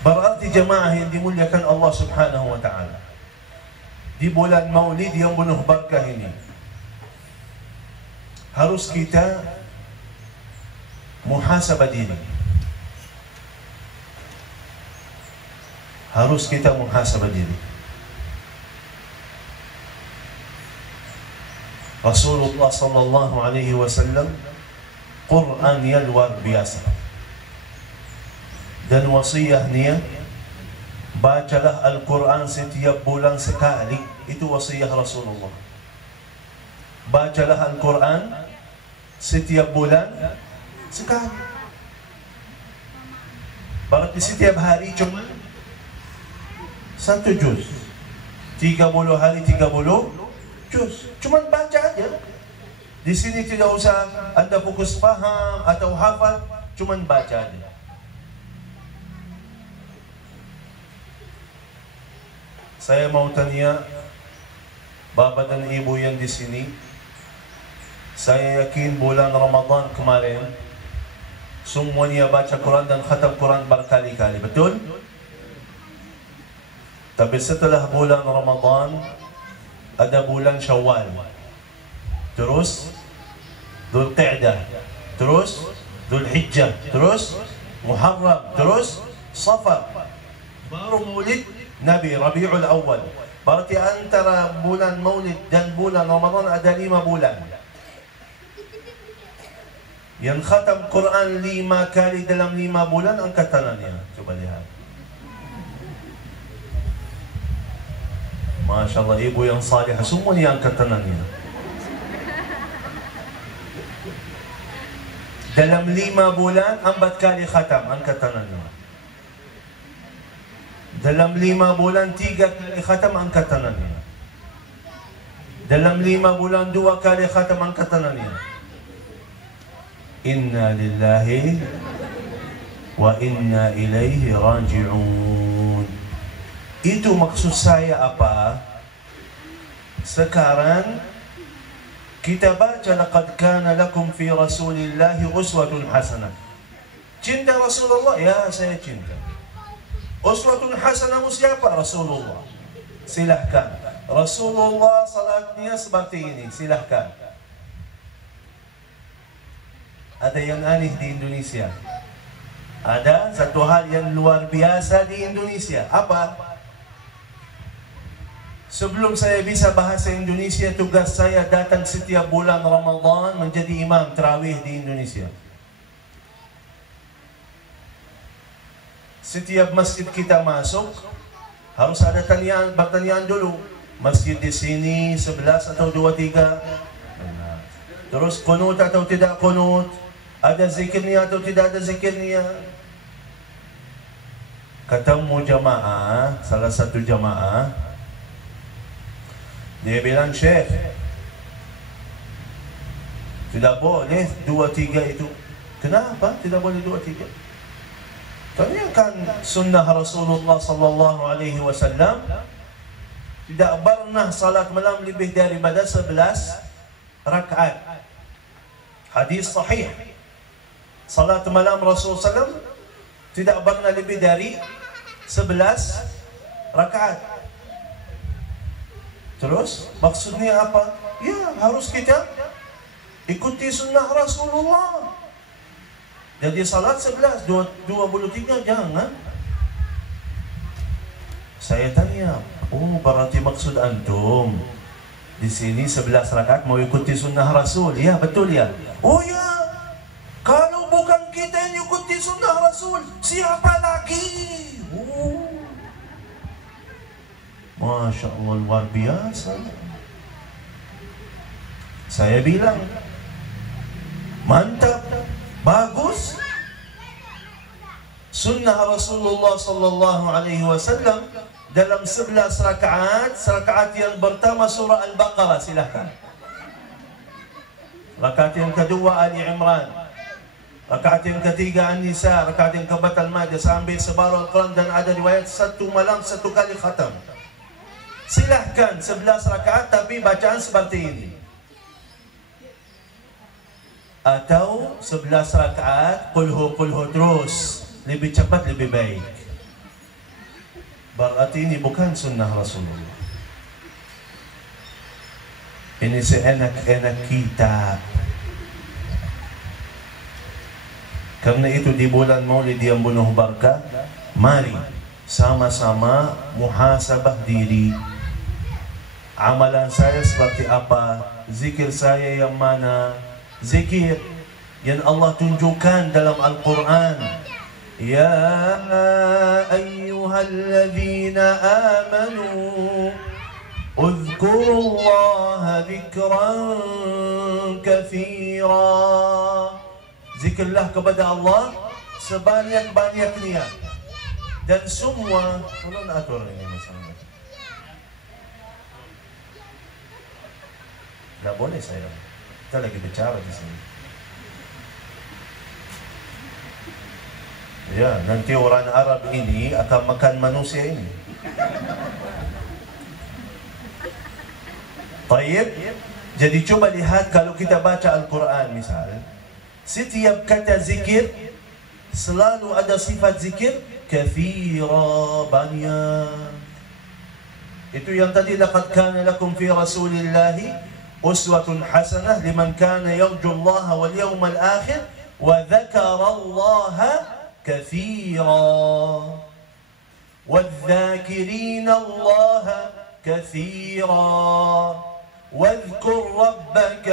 Berarti jemaah yang dimuliakan Allah Subhanahu wa taala, di bulan Maulid yang penuh berkah ini harus kita muhasabah diri. Harus kita muhasabah diri. Rasulullah sallallahu alaihi wasallam Qur'annya luar biasa. Dan wasiyahnya, bacalah Al-Quran setiap bulan sekali. Itu wasiyah Rasulullah. Bacalah Al-Quran setiap bulan sekali. Berarti setiap hari cuma 1 juz. 30 hari 30 juz. Cuma baca aja. Di sini tidak usah Anda fokus paham atau hafal, cuma baca aja. Saya mau tanya Bapak dan Ibu yang di sini, saya yakin bulan Ramadan kemarin semuanya baca Quran dan khatam Quran berkali-kali, betul? Tapi setelah bulan Ramadan ada bulan Syawal, terus Dzulqa'dah, terus Dzulhijjah, terus Muharram, terus Safar, baru Maulid Nabi Rabiul Awal. Berarti antara bulan Maulid dan bulan Ramadan ada 5 bulan. Yang khatam Quran 5 kali dalam 5 bulan, angkat tangannya. Coba lihat. Masya Allah, ibu yang salihah semuanya angkat tangannya. Dalam 5 bulan 4 kali khatam, angkat tangannya. Dalam 5 bulan 3 kali khatam, angkat tangannya. Dalam 5 bulan 2 kali khatam, angkat tangannya. Inna lillahi wa inna ilaihi raji'un. Itu maksud saya apa? Sekarang kita baca laqad kana lakum fi rasulillahi uswatun hasanah. Cinta Rasulullah? Ya, saya cinta. Uswatun hasanah siapa? Rasulullah. Silahkan. Rasulullah salatnya seperti ini, silahkan. Ada yang aneh di Indonesia. Ada satu hal yang luar biasa di Indonesia. Apa? Sebelum saya bisa bahasa Indonesia, tugas saya datang setiap bulan Ramadan menjadi imam tarawih di Indonesia. Setiap masjid kita masuk, harus ada pertanyaan dulu. Masjid di sini 11 atau 23. Terus kunut atau tidak kunut? Ada zikirnya atau tidak ada zikirnya? Ketemu jamaah, salah satu jamaah, dia bilang, Syekh, tidak boleh 2-3 itu. Kenapa tidak boleh 2-3? Tanyakan sunnah Rasulullah sallallahu alaihi wasallam. Tidak pernah salat malam lebih daripada 11 rakaat. Hadis sahih. Salat malam Rasulullah SAW tidak pernah lebih dari 11 rakaat. Terus maksudnya apa? Ya, harus kita ikuti sunnah Rasulullah. Jadi salat 11, 23 jangan. Saya tanya, oh berarti maksud antum di sini 11 rakaat mau ikuti sunnah Rasul? Ya, betul ya. Oh ya, kalau bukan kita yang ikuti sunnah Rasul, siapa lagi? Oh. Masya Allah, luar biasa. Saya bilang, mantap, bagus. Sunnah Rasulullah sallallahu alaihi wasallam dalam 11 rakaat yang pertama surah Al-Baqarah, silahkan. Rakaat yang kedua Ali Imran, rakaat yang ketiga An-Nisa, rakaat yang keempat Al-Maidah sampai separuh Al-Quran, dan ada riwayat 1 malam 1 kali khatam. Silahkan 11 rakaat tapi bacaan seperti ini. Atau 11 rakaat qulhu terus, lebih cepat lebih baik. Berarti ini bukan sunnah Rasulullah. Ini seenak-enak kita. Karena itu di bulan Maulid yang penuh berkah, mari sama-sama muhasabah diri. Amalan saya seperti apa? Zikir saya yang mana? Zikir yang Allah tunjukkan dalam Al-Quran. Ya ayyuhalladzina amanu udhkurullaha dzikran katsira. Zikirlah kepada Allah sebanyak-banyaknya. Dan semua, tolong atur ini masalah. Tidak boleh saya. Kita lagi bicara di sini. Ya, nanti orang Arab ini akan makan manusia ini. Taib. Jadi coba lihat kalau kita baca Al-Quran misal, setiap kata zikir selalu ada sifat zikir kathira, banyak. Itu yang tadi, laqad kana lakum fi rasulillahi uswatun hasanah liman kana yarju Allah wal yawmal akhir wa dzakara Allah kathira والذاكرين الله كثيرا واذكر ربك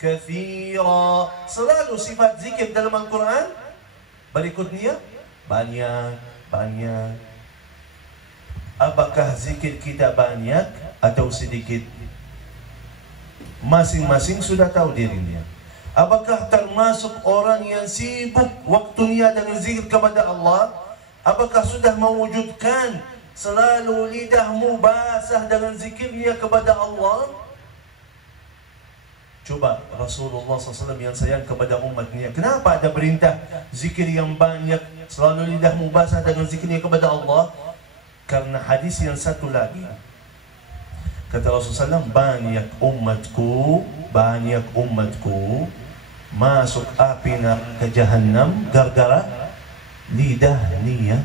كثيرا. Selalu sifat zikir dalam Al-Quran. Berikutnya banyak. Apakah zikir kita banyak atau sedikit? Masing-masing sudah tahu dirinya. Apakah termasuk orang yang sibuk waktunya dengan zikir kepada Allah? Apakah sudah mewujudkan selalu lidahmu basah dengan zikirnya kepada Allah? Coba Rasulullah SAW yang sayang kepada umatnya, kenapa ada perintah zikir yang banyak, selalu lidahmu basah dengan zikirnya kepada Allah? Karena hadis yang satu lagi, kata Rasulullah SAW, banyak umatku masuk api neraka Jahannam gara-gara lidahnya.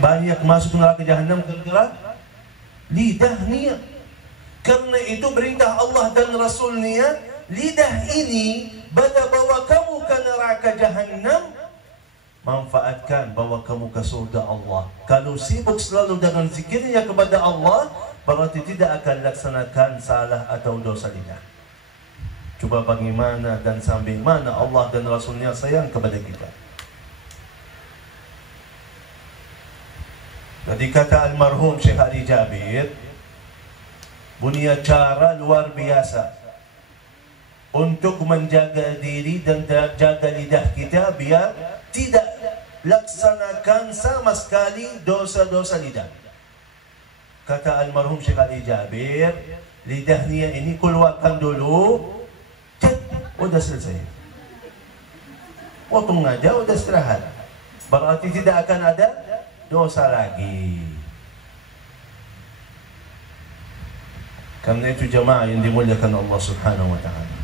Banyak masuk neraka Jahannam gara-gara lidahnya. Karena itu perintah Allah dan Rasulnya, lidah ini pada bawa kamu ke neraka Jahannam, manfaatkan bawa kamu ke surga Allah. Kalau sibuk selalu dengan zikirnya kepada Allah, berarti tidak akan laksanakan salah atau dosa lidah. Coba bagaimana dan sampai mana Allah dan Rasulnya sayang kepada kita. Jadi kata almarhum Syekh Ali Jabir, punya cara luar biasa untuk menjaga diri dan jaga lidah kita biar tidak laksanakan sama sekali dosa-dosa lidah. Kata almarhum Syekh Ali Jabir, lidahnya ini keluarkan dulu, udah selesai. Potong aja, udah istirahat. Berarti tidak akan ada dosa lagi. Karena itu jemaah yang dimuliakan Allah Subhanahu wa ta'ala,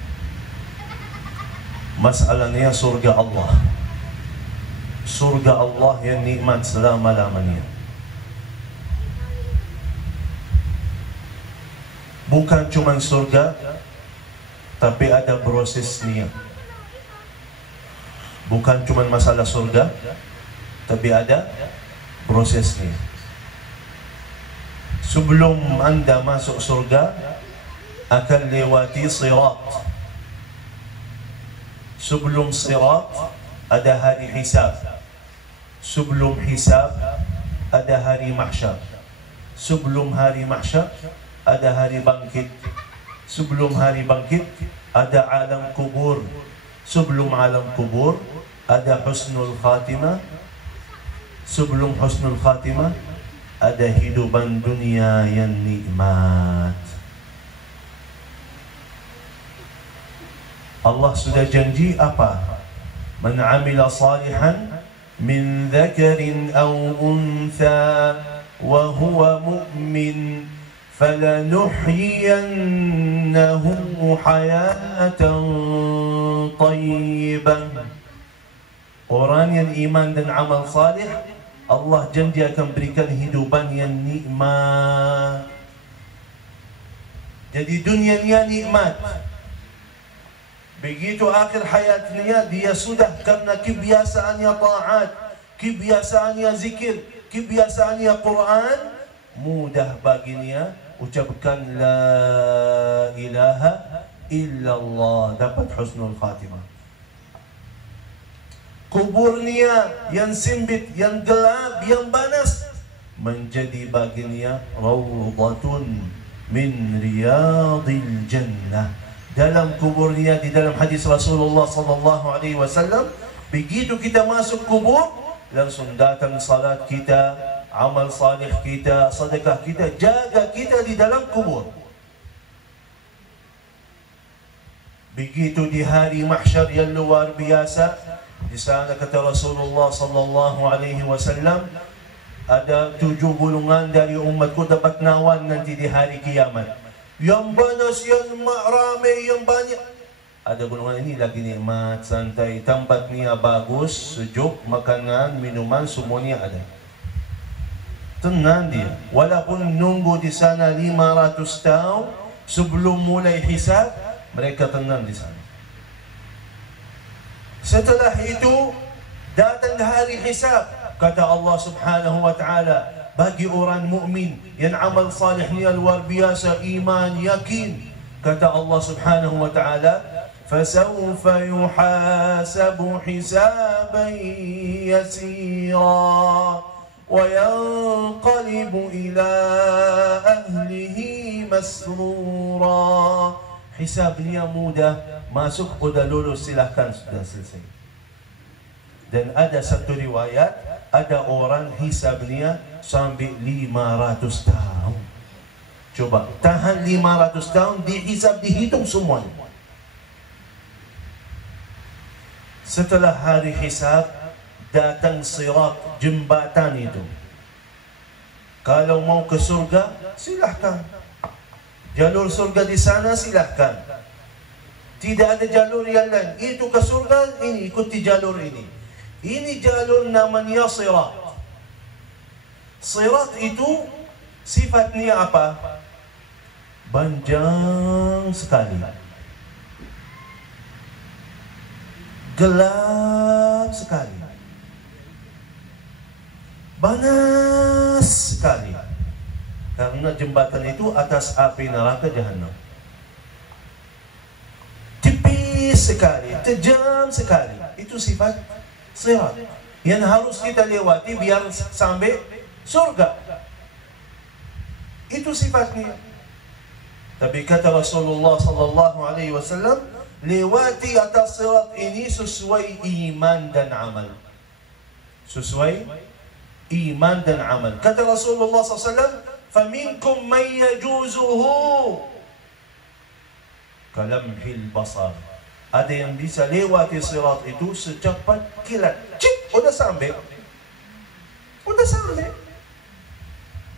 masalahnya surga Allah. Surga Allah yang nikmat selama-lamanya. Bukan cuma surga, tapi ada prosesnya. Bukan cuma masalah surga, tapi ada prosesnya. Sebelum anda masuk surga, akan lewati sirat. Sebelum sirat, ada hari hisab. Sebelum hisab, ada hari mahsyar. Sebelum hari mahsyar, ada hari bangkit. Sebelum hari bangkit, ada alam kubur. Sebelum alam kubur, ada husnul khatimah. Sebelum husnul khatimah, ada hidupan dunia yang nikmat. Allah sudah janji apa? Man amila salihan min dhakarin aw untha wa huwa mu'min فَلَنُحْيِيَنَّهُ حَيَاةً طَيِّبَةً. Orang yang iman dan amal salih, Allah janji akan berikan hidupan yang nikmat. Jadi dunianya nikmat. Begitu akhir hayatnya, dia sudah karena kebiasaannya ta'at, kebiasaannya zikir, kebiasaannya Quran, mudah baginya ucapkan la ilaha illallah, dapat husnul khatimah. Kuburnya yang sempit, yang gelap, yang panas, menjadi baginya rawdatun min riyadil jannah. Dalam kuburnya, di dalam hadis Rasulullah sallallahu alaihi wasallam, begitu kita masuk kubur, langsung datang salat kita, amal salih kita, sedekah kita, jaga kita di dalam kubur. Begitu di hari mahsyar yang luar biasa, di sana kata Rasulullah sallallahu alaihi wasallam, Ada 7 golongan dari umatku dapat nawan nanti di hari kiamat. Yang panas, yang ramai, yang banyak. Ada golongan ini lagi nikmat, santai, tempatnya bagus, sejuk, makanan, minuman, semuanya ada. Tenang dia. Walaupun nunggu di sana 500 tahun sebelum mulai hisab, mereka tenang di sana. Setelah itu datang hari hisab. Kata Allah Subhanahu wa ta'ala, bagi orang mukmin yang amal salihnya luar biasa, iman, yakin. Kata Allah Subhanahu wa ta'ala, فَسَوْفَ يُحَاسَبُ حِسَابًا يَسِيرًا وَيَنْقَلِبُ إِلَى أَهْلِهِ مَسْرُورًا. Hisabnya mudah, masuk udah lulus, silahkan, sudah selesai. Dan ada satu riwayat, ada orang hisabnya sampai 500 tahun. Coba, tahan 500 tahun, dihisab, dihitung semuanya. Setelah hari hisab, datang sirat, jembatan itu. Kalau mau ke surga, silahkan. Jalur surga di sana, silahkan. Tidak ada jalur yang lain. Itu ke surga, ini ikuti jalur ini. Ini jalur namanya sirat. Sirat itu sifatnya apa? Panjang sekali, gelap sekali, panas sekali. Karena jembatan itu atas api neraka jahanam. Tipis sekali, tajam sekali. Itu sifat sirat yang harus kita lewati biar sampai surga. Itu sifatnya. Tapi kata Rasulullah sallallahu alaihi wasallam, lewati atas sirat ini sesuai iman dan amal. Sesuai iman dan amal. Kata Rasulullah sallallahu alaihi wasallam, "Faminkum man yajuzuhu kalamhil basar." Ada yang bisa lewati sirat itu secepat kilat. Cip, udah sampai. Udah sampai.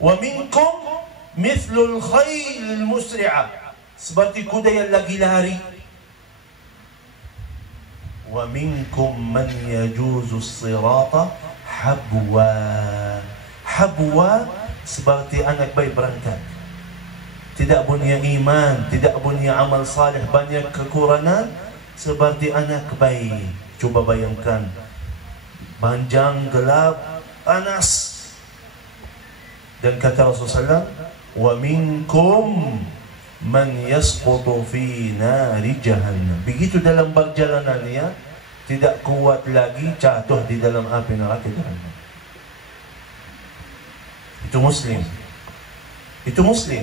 Wa minkum mithlul khayl musri'ah. Seperti kuda yang lagi lari. Wa minkum man yajuzu sirata habwa. Habwa seperti anak bayi berangkat. Tidak punya iman, tidak punya amal salih, banyak kekurangan. Seperti anak bayi. Coba bayangkan, panjang, gelap, panas. Dan kata Rasulullah SAW, wa minkum man yasqutu fi nari jahannam. Begitu dalam perjalanannya, tidak kuat lagi, jatuh di dalam api neraka jahannam. Itu muslim. Itu muslim.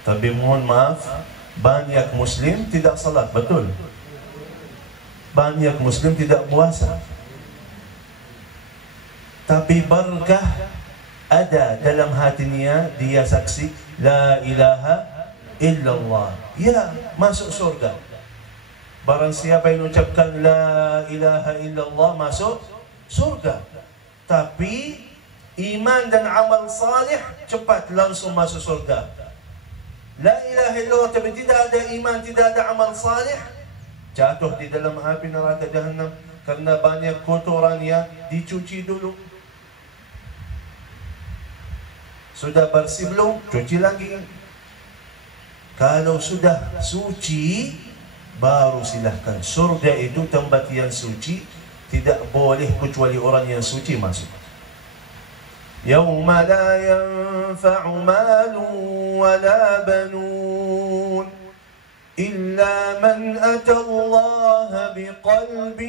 Tapi mohon maaf, banyak muslim tidak salat, betul? Banyak muslim tidak puasa. Tapi berkah ada dalam hatinya, dia saksi la ilaha illallah, ya masuk surga. Barang siapa yang ucapkan la ilaha illallah masuk surga. Tapi iman dan amal salih cepat langsung masuk surga. La ilaha illallah tapi tidak ada iman, tidak ada amal salih, jatuh di dalam api neraka jahannam. Karena banyak kotorannya, dicuci dulu. Sudah bersih belum? Cuci lagi. Kalau sudah suci, baru silahkan. Surga itu tempat yang suci, tidak boleh kecuali orang yang suci masuk. يوم لا ينفع مال ولا بنون إلا من أتى الله بقلب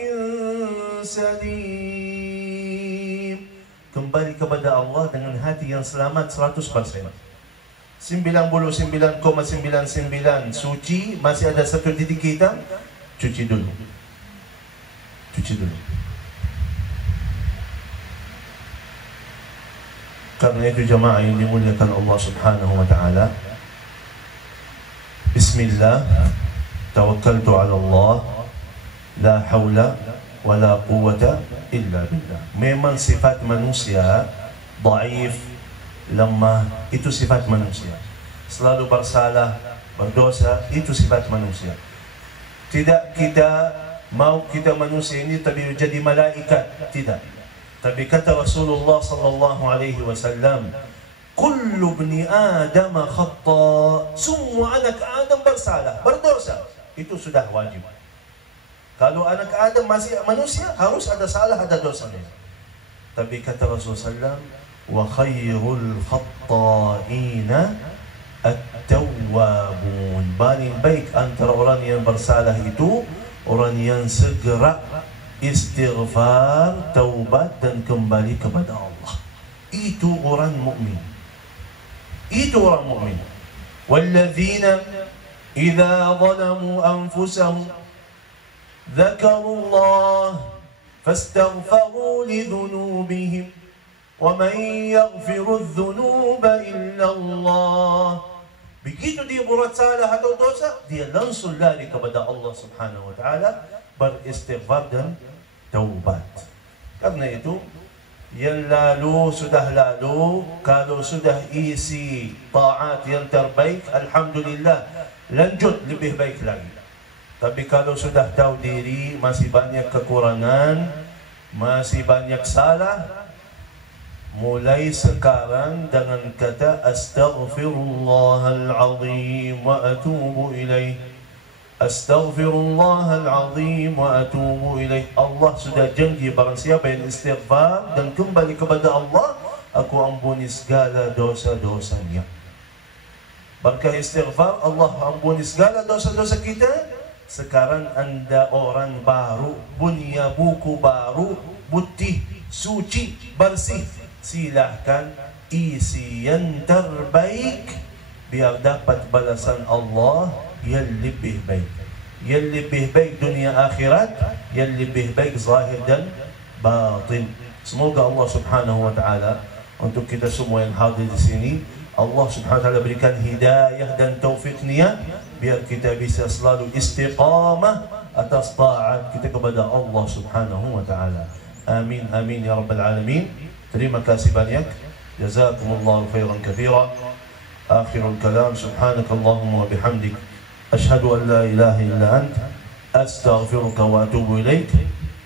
سليم. Kembali kepada Allah dengan hati yang selamat 100%. 99,99 suci, masih ada satu titik hitam, cuci dulu. Cuci dulu. Karena itu jamaah yang dimuliakan Allah Subhanahu wa ta'ala, Bismillah, tawakkaltu ala Allah, la hawla wala quwwata illa billah. Memang sifat manusia dhaif, lemah, itu sifat manusia. Selalu bersalah, berdosa, itu sifat manusia. Tidak kita mau kita manusia ini tapi menjadi malaikat, tidak. Tapi kata Rasulullah sallallahu alaihi wasallam, kullu ibni Adam khata, semua anak Adam bersalah, berdosa. Itu sudah wajib. Kalau anak Adam masih manusia, harus ada salah, ada dosanya. Tapi kata Rasulullah, wa khairul khatta'ina at-tawwabun. Paling baik antara orang yang bersalah itu orang yang segera istighfar, taubat dan kembali kepada Allah. Itu orang mukmin. Itu orang mukmin. Walladzina idza zalamu anfusahum ذكروا الله فاستغفروا لذنوبهم ومن يغفر الذنوب إلا الله. Begitu dia buat salah atau dosa, dia langsung lari kepada Allah Subhanahu wa taala, beristighfar dan taubat. Karena itu yang lalu sudah lalu, kalau sudah isi taat yang terbaik, alhamdulillah, lanjut lebih baik lagi. Tapi kalau sudah tahu diri masih banyak kekurangan, masih banyak salah, mulai sekarang dengan kata astaghfirullahal azim wa atubu ilaih. Astaghfirullahal azim wa atubu ilaih. Allah sudah janji barang siapa yang istighfar dan kembali kepada Allah, aku ampuni segala dosa-dosanya. Berkah istighfar, Allah ampuni segala dosa-dosa kita. Sekarang anda orang baru, punya buku baru, putih, suci, bersih. Silahkan isi yang terbaik biar dapat balasan Allah yang lebih baik. Yang lebih baik dunia akhirat, yang lebih baik zahir dan batin. Semoga Allah Subhanahu wa taala untuk kita semua yang hadir di sini, Allah Subhanahu wa taala berikan hidayah dan taufik niat biar kita bisa selalu istiqamah atas taat kita kepada Allah Subhanahu wa taala. Amin amin ya rabbal alamin. Terima kasih banyak. Jazakumullahu khairan katsira. Akhirul kalam, subhanakallahumma wa bihamdik, asyhadu an la ilaha illa ant, astaghfiruka wa atubu ilaik.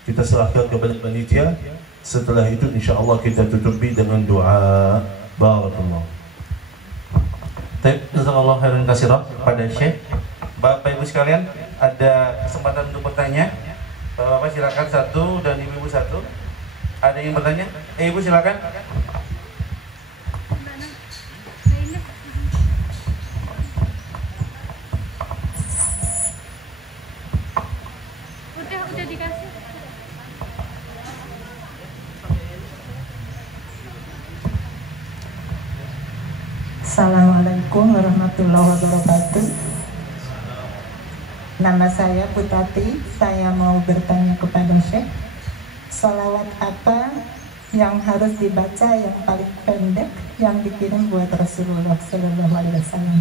Kita serahkan kepada panitia. Setelah itu insyaallah kita tutupi dengan doa. Barakallahu. Jazakallahu khairan katsira kepada Syekh. Bapak Ibu sekalian, ada kesempatan untuk bertanya. Bapak-bapak silakan satu dan ibu-ibu satu. Ada yang bertanya? Ibu silakan. Udah dikasih. Assalamualaikum warahmatullahi wabarakatuh. Nama saya Putati. Saya mau bertanya kepada Syekh, salawat apa yang harus dibaca yang paling pendek yang dikirim buat Rasulullah Sallallahu Alaihi Wasallam?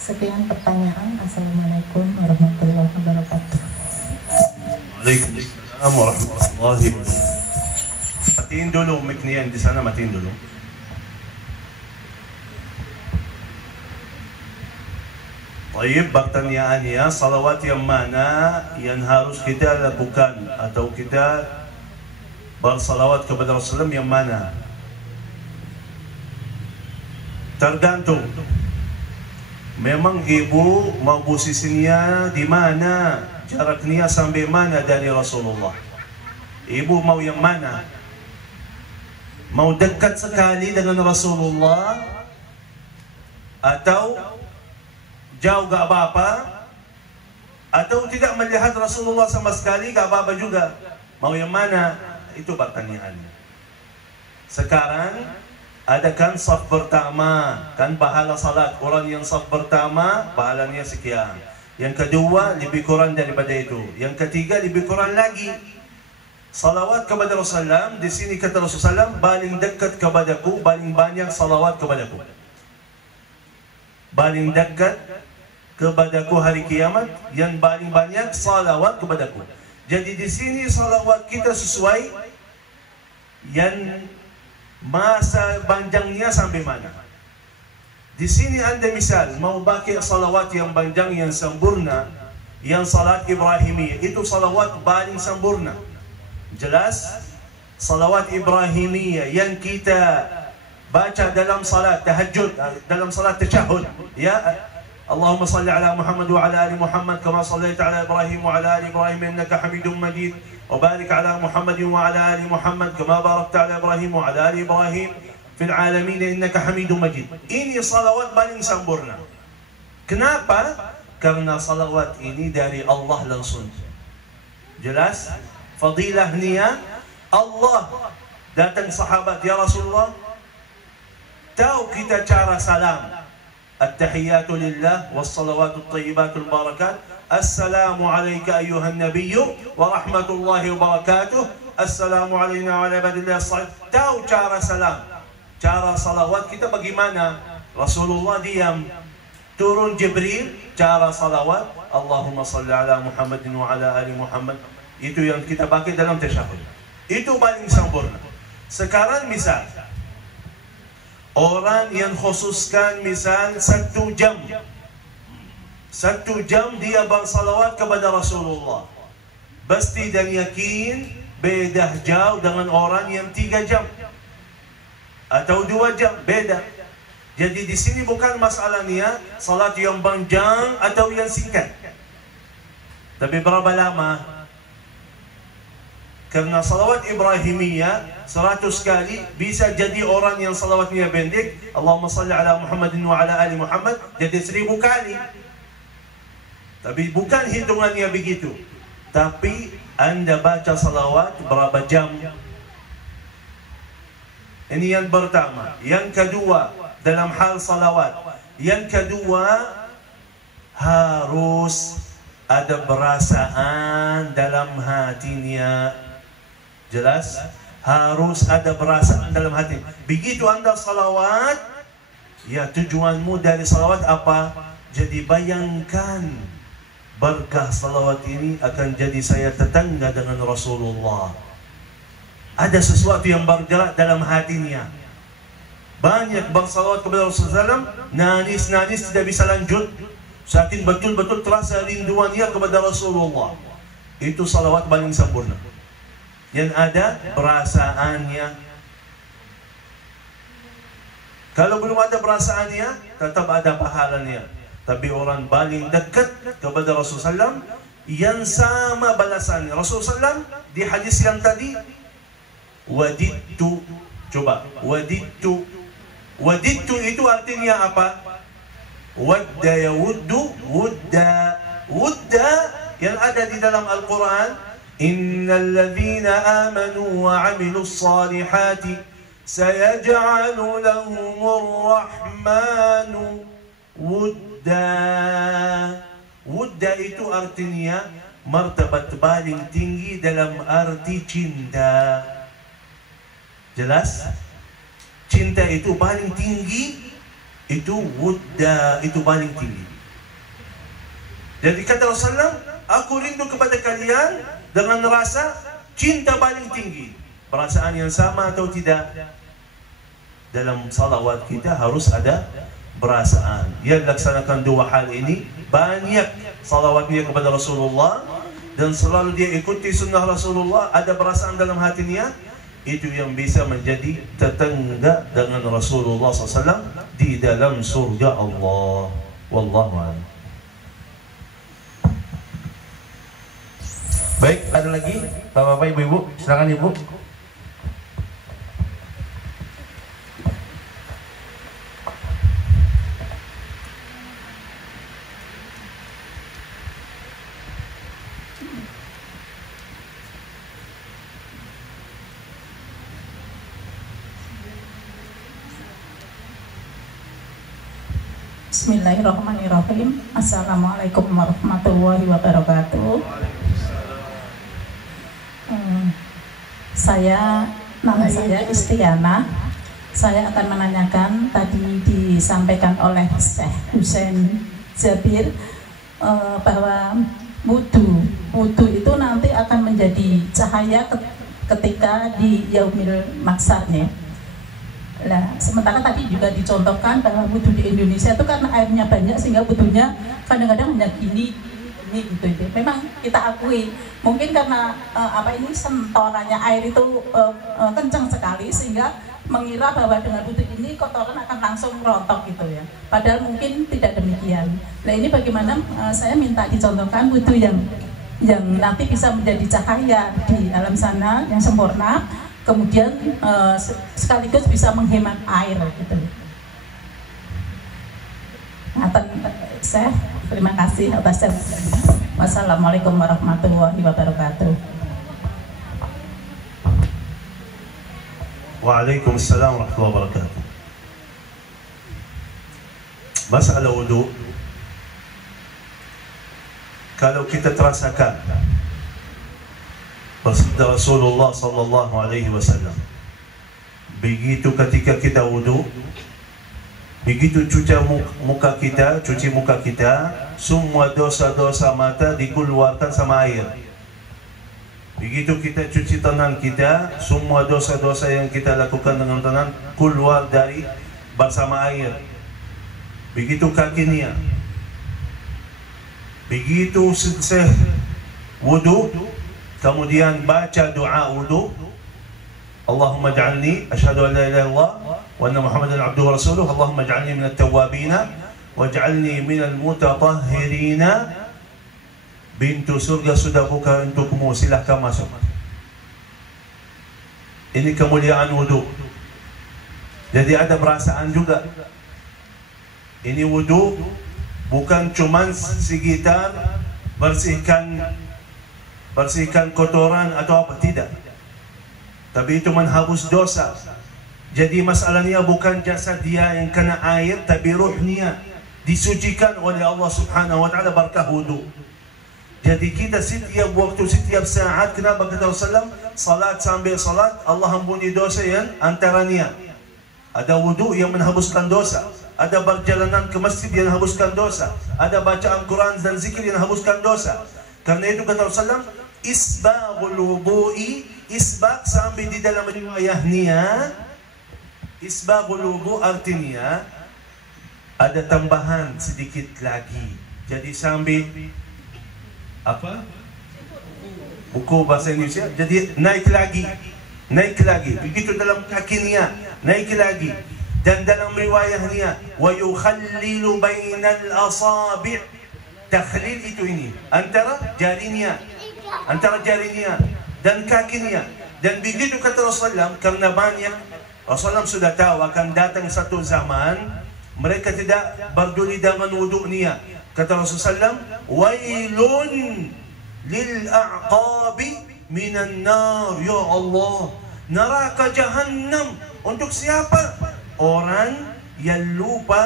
Sekian pertanyaan. Assalamualaikum warahmatullahi wabarakatuh. Waalaikumsalam warahmatullahi wabarakatuh. Matiin dulu mic niyan di sana, matiin dulu. Baik, pertanyaannya, salawat yang mana yang harus kita lakukan atau kita bersalawat kepada Rasulullah yang mana? Tergantung. Memang ibu mau posisinya di mana, jaraknya sampai mana dari Rasulullah. Ibu mau yang mana? Mau dekat sekali dengan Rasulullah atau jauh gak apa-apa, atau tidak melihat Rasulullah sama sekali gak apa-apa juga? Mau yang mana? Itu pertanyaannya. Sekarang ada kan saf pertama, kan pahala salat. Orang yang saf pertama pahalanya sekian. Yang kedua lebih kurang daripada itu. Yang ketiga lebih kurang lagi. Salawat kepada Rasulullah, di sini kata Rasulullah, paling dekat kepadaku, paling banyak salawat kepadaku. Paling dekat kepadaku hari kiamat yang paling banyak salawat kepadaku. Jadi di sini salawat kita sesuai yang masa panjangnya sampai mana. Di sini Anda misal mau pakai salawat yang panjang, yang sempurna, yang salat Ibrahimiyah, itu salawat paling sempurna. Jelas? Salawat Ibrahimiyah yang kita baca dalam salat tahajud, dalam salat tasyahud, ya, Allahumma salli ala Muhammad wa ala ali Muhammad kama sallaita ala Ibrahim wa ala ali Ibrahim innaka Hamidum Majid, wa barik ala Muhammad wa ala ali Muhammad kama barakta ala Ibrahim wa ala ali Ibrahim fil alamin innaka Hamidum Majid. Ini salawat paling sempurna. Kenapa? Karena salawat ini dari Allah langsung. Jelas? Fadilahnya Allah datang sahabat, ya Rasulullah, tahu kita cara salam. At-tahiyatu lillah was-salawatu at-tayyibatu al-barakat. Assalamu alayka ayyuhan nabiyyu wa rahmatullahi wa barakatuh. Assalamu alayna wa ala ibadillah as-salihin. Tahu cara salam, cara salawat kita bagaimana? Rasulullah diam, turun Jibril, cara salawat Allahumma salli ala Muhammadin wa ala ali Muhammad. Itu yang kita pakai dalam tasyahud. Itu paling sempurna. Sekarang misal orang yang khususkan misal 1 jam dia bersalawat kepada Rasulullah, pasti dan yakin beda jauh dengan orang yang 3 jam atau 2 jam, beda. Jadi di sini bukan masalahnya salat yang panjang atau yang singkat, tapi berapa lama. Karena salawat Ibrahimiyah 100 kali bisa jadi orang yang salawatnya pendek, Allahumma salli ala Muhammadin wa ala ali Muhammad, jadi 1000 kali. Tapi bukan hitungannya begitu. Tapi Anda baca salawat berapa jam. Ini yang pertama. Yang kedua, dalam hal salawat, yang kedua harus ada perasaan dalam hatinya. Jelas? Harus ada perasaan dalam hati. Begitu Anda salawat, ya tujuanmu dari salawat apa? Jadi bayangkan berkah salawat ini akan jadi saya tetangga dengan Rasulullah. Ada sesuatu yang bergerak dalam hatinya. Banyak bersalawat kepada Rasulullah, nangis-nangis tidak bisa lanjut, saking betul-betul terasa rinduannya kepada Rasulullah. Itu salawat paling sempurna, yang ada perasaannya. Kalau belum ada perasaannya, tetap ada pahalanya. Tapi orang paling dekat kepada Rasulullah yang sama balasannya. Rasulullah di hadis yang tadi, wadidtu. Coba, wadidtu. Wadidtu itu artinya apa? Wadda yawuddu, wudda. Wudda yang ada di dalam Al-Quran, Innal ladzina amanu wa 'amilus salihati sayaj'alu lahumur rahmanu wudda. Wudda itu artinya martabat paling tinggi dalam arti cinta. Jelas? Cinta itu paling tinggi, itu wudda, itu paling tinggi. Jadi kata Rasulullah, aku rindu kepada kalian dengan rasa cinta paling tinggi. Perasaan yang sama atau tidak? Dalam salawat kita harus ada perasaan. Yang laksanakan dua hal ini, banyak salawatnya kepada Rasulullah dan selalu dia ikuti sunnah Rasulullah, ada perasaan dalam hatinya, itu yang bisa menjadi tetangga dengan Rasulullah SAW di dalam surga Allah. Wallahu a'lam. Baik, ada lagi Bapak-bapak, Ibu-ibu, silakan Ibu. Bismillahirrahmanirrahim. Assalamualaikum warahmatullahi wabarakatuh. Nama saya Istiana. Saya akan menanyakan, tadi disampaikan oleh Syekh Husain Jabir bahwa wudu itu nanti akan menjadi cahaya ketika di yaumil maksarnya. Nah, sementara tadi juga dicontohkan bahwa wudhu di Indonesia itu karena airnya banyak sehingga wudhunya kadang-kadang hanya gini gitu. Memang kita akui mungkin karena sentorannya air itu kencang sekali sehingga mengira bahwa dengan wudhu ini kotoran akan langsung rontok gitu ya. Padahal mungkin tidak demikian. Nah, ini bagaimana saya minta dicontohkan wudhu yang nanti bisa menjadi cahaya di alam sana yang sempurna, kemudian sekaligus bisa menghemat air gitu. Saya terima kasih atas jawabannya. Wassalamualaikum warahmatullahi wabarakatuh. Waalaikumsalam warahmatullahi wabarakatuh. Masalah wudu, kalau kita terasakan bersabda Rasulullah sallallahu alaihi wasallam, begitu ketika kita wudu, begitu cuci muka kita, semua dosa-dosa mata dikeluarkan sama air. Begitu kita cuci tangan kita, semua dosa-dosa yang kita lakukan dengan tangan keluar dari bersama air. Begitu kakinya. Begitu selesai wudu, kemudian baca doa wudu, Allahumma ja'alni asyhadu an la ilaha illallah wa anna Muhammadan abduhu wa rasuluh, Allahumma ja'alni minat tawwabina waj'alni minal mutatahhirina. Pintu surga sudah buka untukmu, silahkan masuk. Ini kemuliaan wudu. Jadi ada perasaan juga. Ini wudu bukan cuma sekitar bersihkan kotoran atau apa, tidak. Tapi itu menghapus dosa. Jadi masalahnya bukan jasad dia yang kena air, tapi ruhnya disucikan oleh Allah Subhanahu wa taala berkah wudu. Jadi kita setiap waktu, setiap saat, kenapa kata Rasulullah, salat sambil salat Allah ampuni dosa yang antaranya ada wudu yang menghapuskan dosa, ada perjalanan ke masjid yang menghapuskan dosa, ada bacaan Quran dan zikir yang menghapuskan dosa. Karena itu kata Rasulullah, isbaghul wudu'i, isbagh sampai di dalam riwayahnya, isbaghul wudu' artinya ada tambahan sedikit lagi. Jadi sampai apa? Buku bahasa Indonesia. Jadi naik lagi. Begitu dalam kakinya, naik lagi. Dan dalam riwayahnya, wa yukhallilu bainal asabi'. Takhlil itu ini antara jarinya dan kakinya. Dan begitu kata Rasulullah, karena banyak Rasulullah sudah tahu akan datang satu zaman mereka tidak berduli dengan wudu'nya. Kata Rasulullah, wailun lil a'qabi minan nar. Ya Allah, neraka jahannam untuk siapa? Orang yang lupa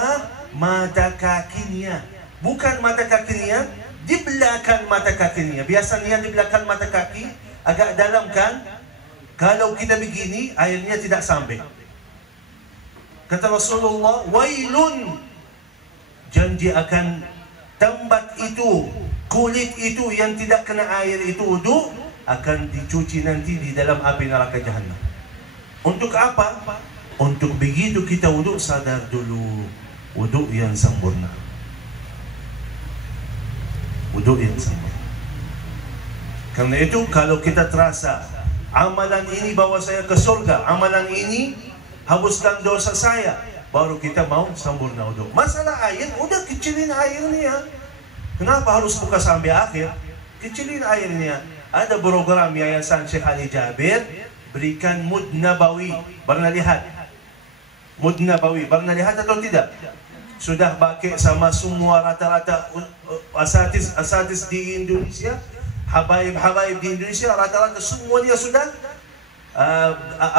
mata kakinya. Bukan mata kakinya, di belakang mata kakinya. Biasanya di belakang mata kaki agak dalam kan? Kalau kita begini, airnya tidak sampai. Kata Rasulullah, wailun, janji akan tempat itu, kulit itu yang tidak kena air itu wudu akan dicuci nanti di dalam api neraka jahannam. Untuk apa? Untuk begitu kita wudu sadar dulu wudu yang sempurna. Wudu yang sempurna. Karena itu kalau kita terasa amalan ini bawa saya ke surga, amalan ini hapuskan dosa saya, baru kita mau sempurna wudu. Masalah air, udah kecilin airnya. Kenapa harus buka sampai akhir? Kecilin airnya. Ada program Yayasan Syekh Ali Jabir berikan mud nabawi. Pernah lihat? Mud nabawi, pernah lihat atau tidak? Sudah pakai sama semua rata-rata asatis di Indonesia, habaib di Indonesia, rata-rata semuanya sudah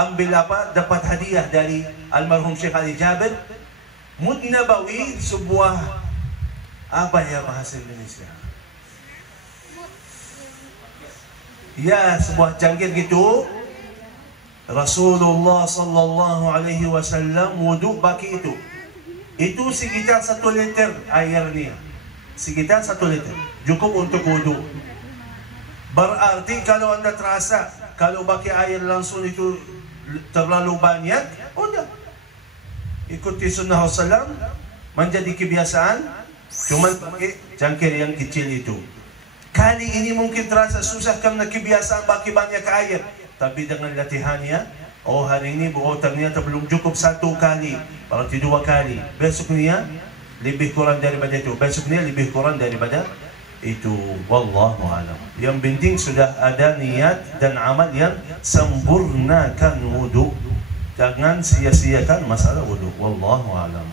ambil dapat hadiah dari almarhum Syekh Ali Jabir. Mud nabawi sebuah apa ya bahasa Indonesia? Ya, sebuah cangkir gitu. Rasulullah sallallahu alaihi wasallam wudu pakai itu. Itu sekitar 1 liter airnya. Sekitar 1 liter. Cukup untuk wudu. Berarti kalau anda terasa kalau pakai air langsung itu terlalu banyak, udah ikuti sunnah Rasulullah, menjadi kebiasaan, cuma pakai cangkir yang kecil itu. Kali ini mungkin terasa susah karena kebiasaan pakai banyak air, tapi dengan latihannya, oh hari ini ternyata belum cukup 1 kali, berarti 2 kali, besoknya lebih kurang daripada itu, besoknya lebih kurang daripada itu. Wallahu a'lam. Yang penting sudah ada niat dan amal yang sempurnakan wudu. Jangan sia-siakan masalah wudu. Wallahu a'lam.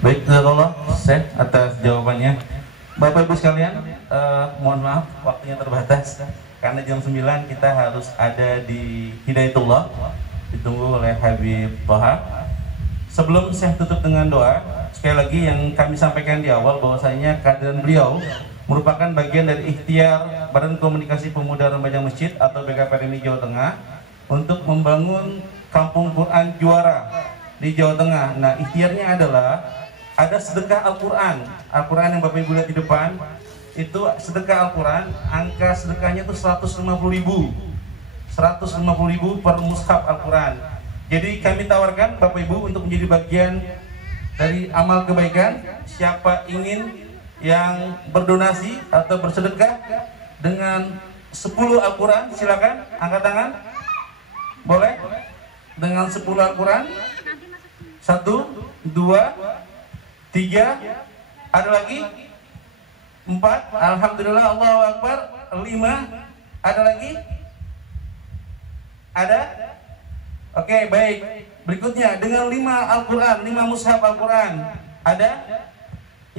Baik, jazakallah Syekh atas jawabannya. Bapak Ibu sekalian, mohon maaf waktunya terbatas karena jam 9 kita harus ada di Hidayatullah, ditunggu oleh Habib Toha. Sebelum saya tutup dengan doa, sekali lagi yang kami sampaikan di awal bahwasanya kehadiran beliau merupakan bagian dari ikhtiar Badan Komunikasi Pemuda Remaja Masjid atau BKPRMI Jawa Tengah untuk membangun Kampung Quran Juara di Jawa Tengah. Nah, ikhtiarnya adalah ada sedekah Al-Quran. Al-Quran yang Bapak Ibu lihat di depan itu sedekah Al-Quran, angka sedekahnya itu 150.000 per mushaf Al-Quran. Jadi kami tawarkan Bapak Ibu untuk menjadi bagian dari amal kebaikan. Siapa ingin yang berdonasi atau bersedekah dengan 10 Al-Quran, silakan angkat tangan. Boleh? Dengan 10 Al-Quran. 1, 2, 3, ada lagi 4, alhamdulillah, Allahu Akbar. 5, ada lagi? Ada? Oke, baik. Berikutnya dengan 5 Al-Quran, 5 mushaf Al-Quran. Ada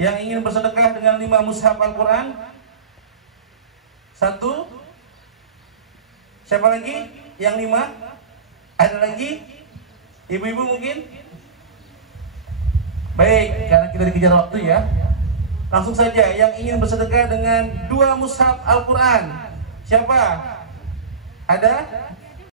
yang ingin bersedekah dengan 5 mushaf Al-Quran? 1. Siapa lagi? Yang 5? Ada lagi? Ibu-ibu mungkin? Baik, karena kita dikejar waktu ya. Langsung saja yang ingin bersedekah dengan 2 mushaf Al-Quran. Siapa? Ada?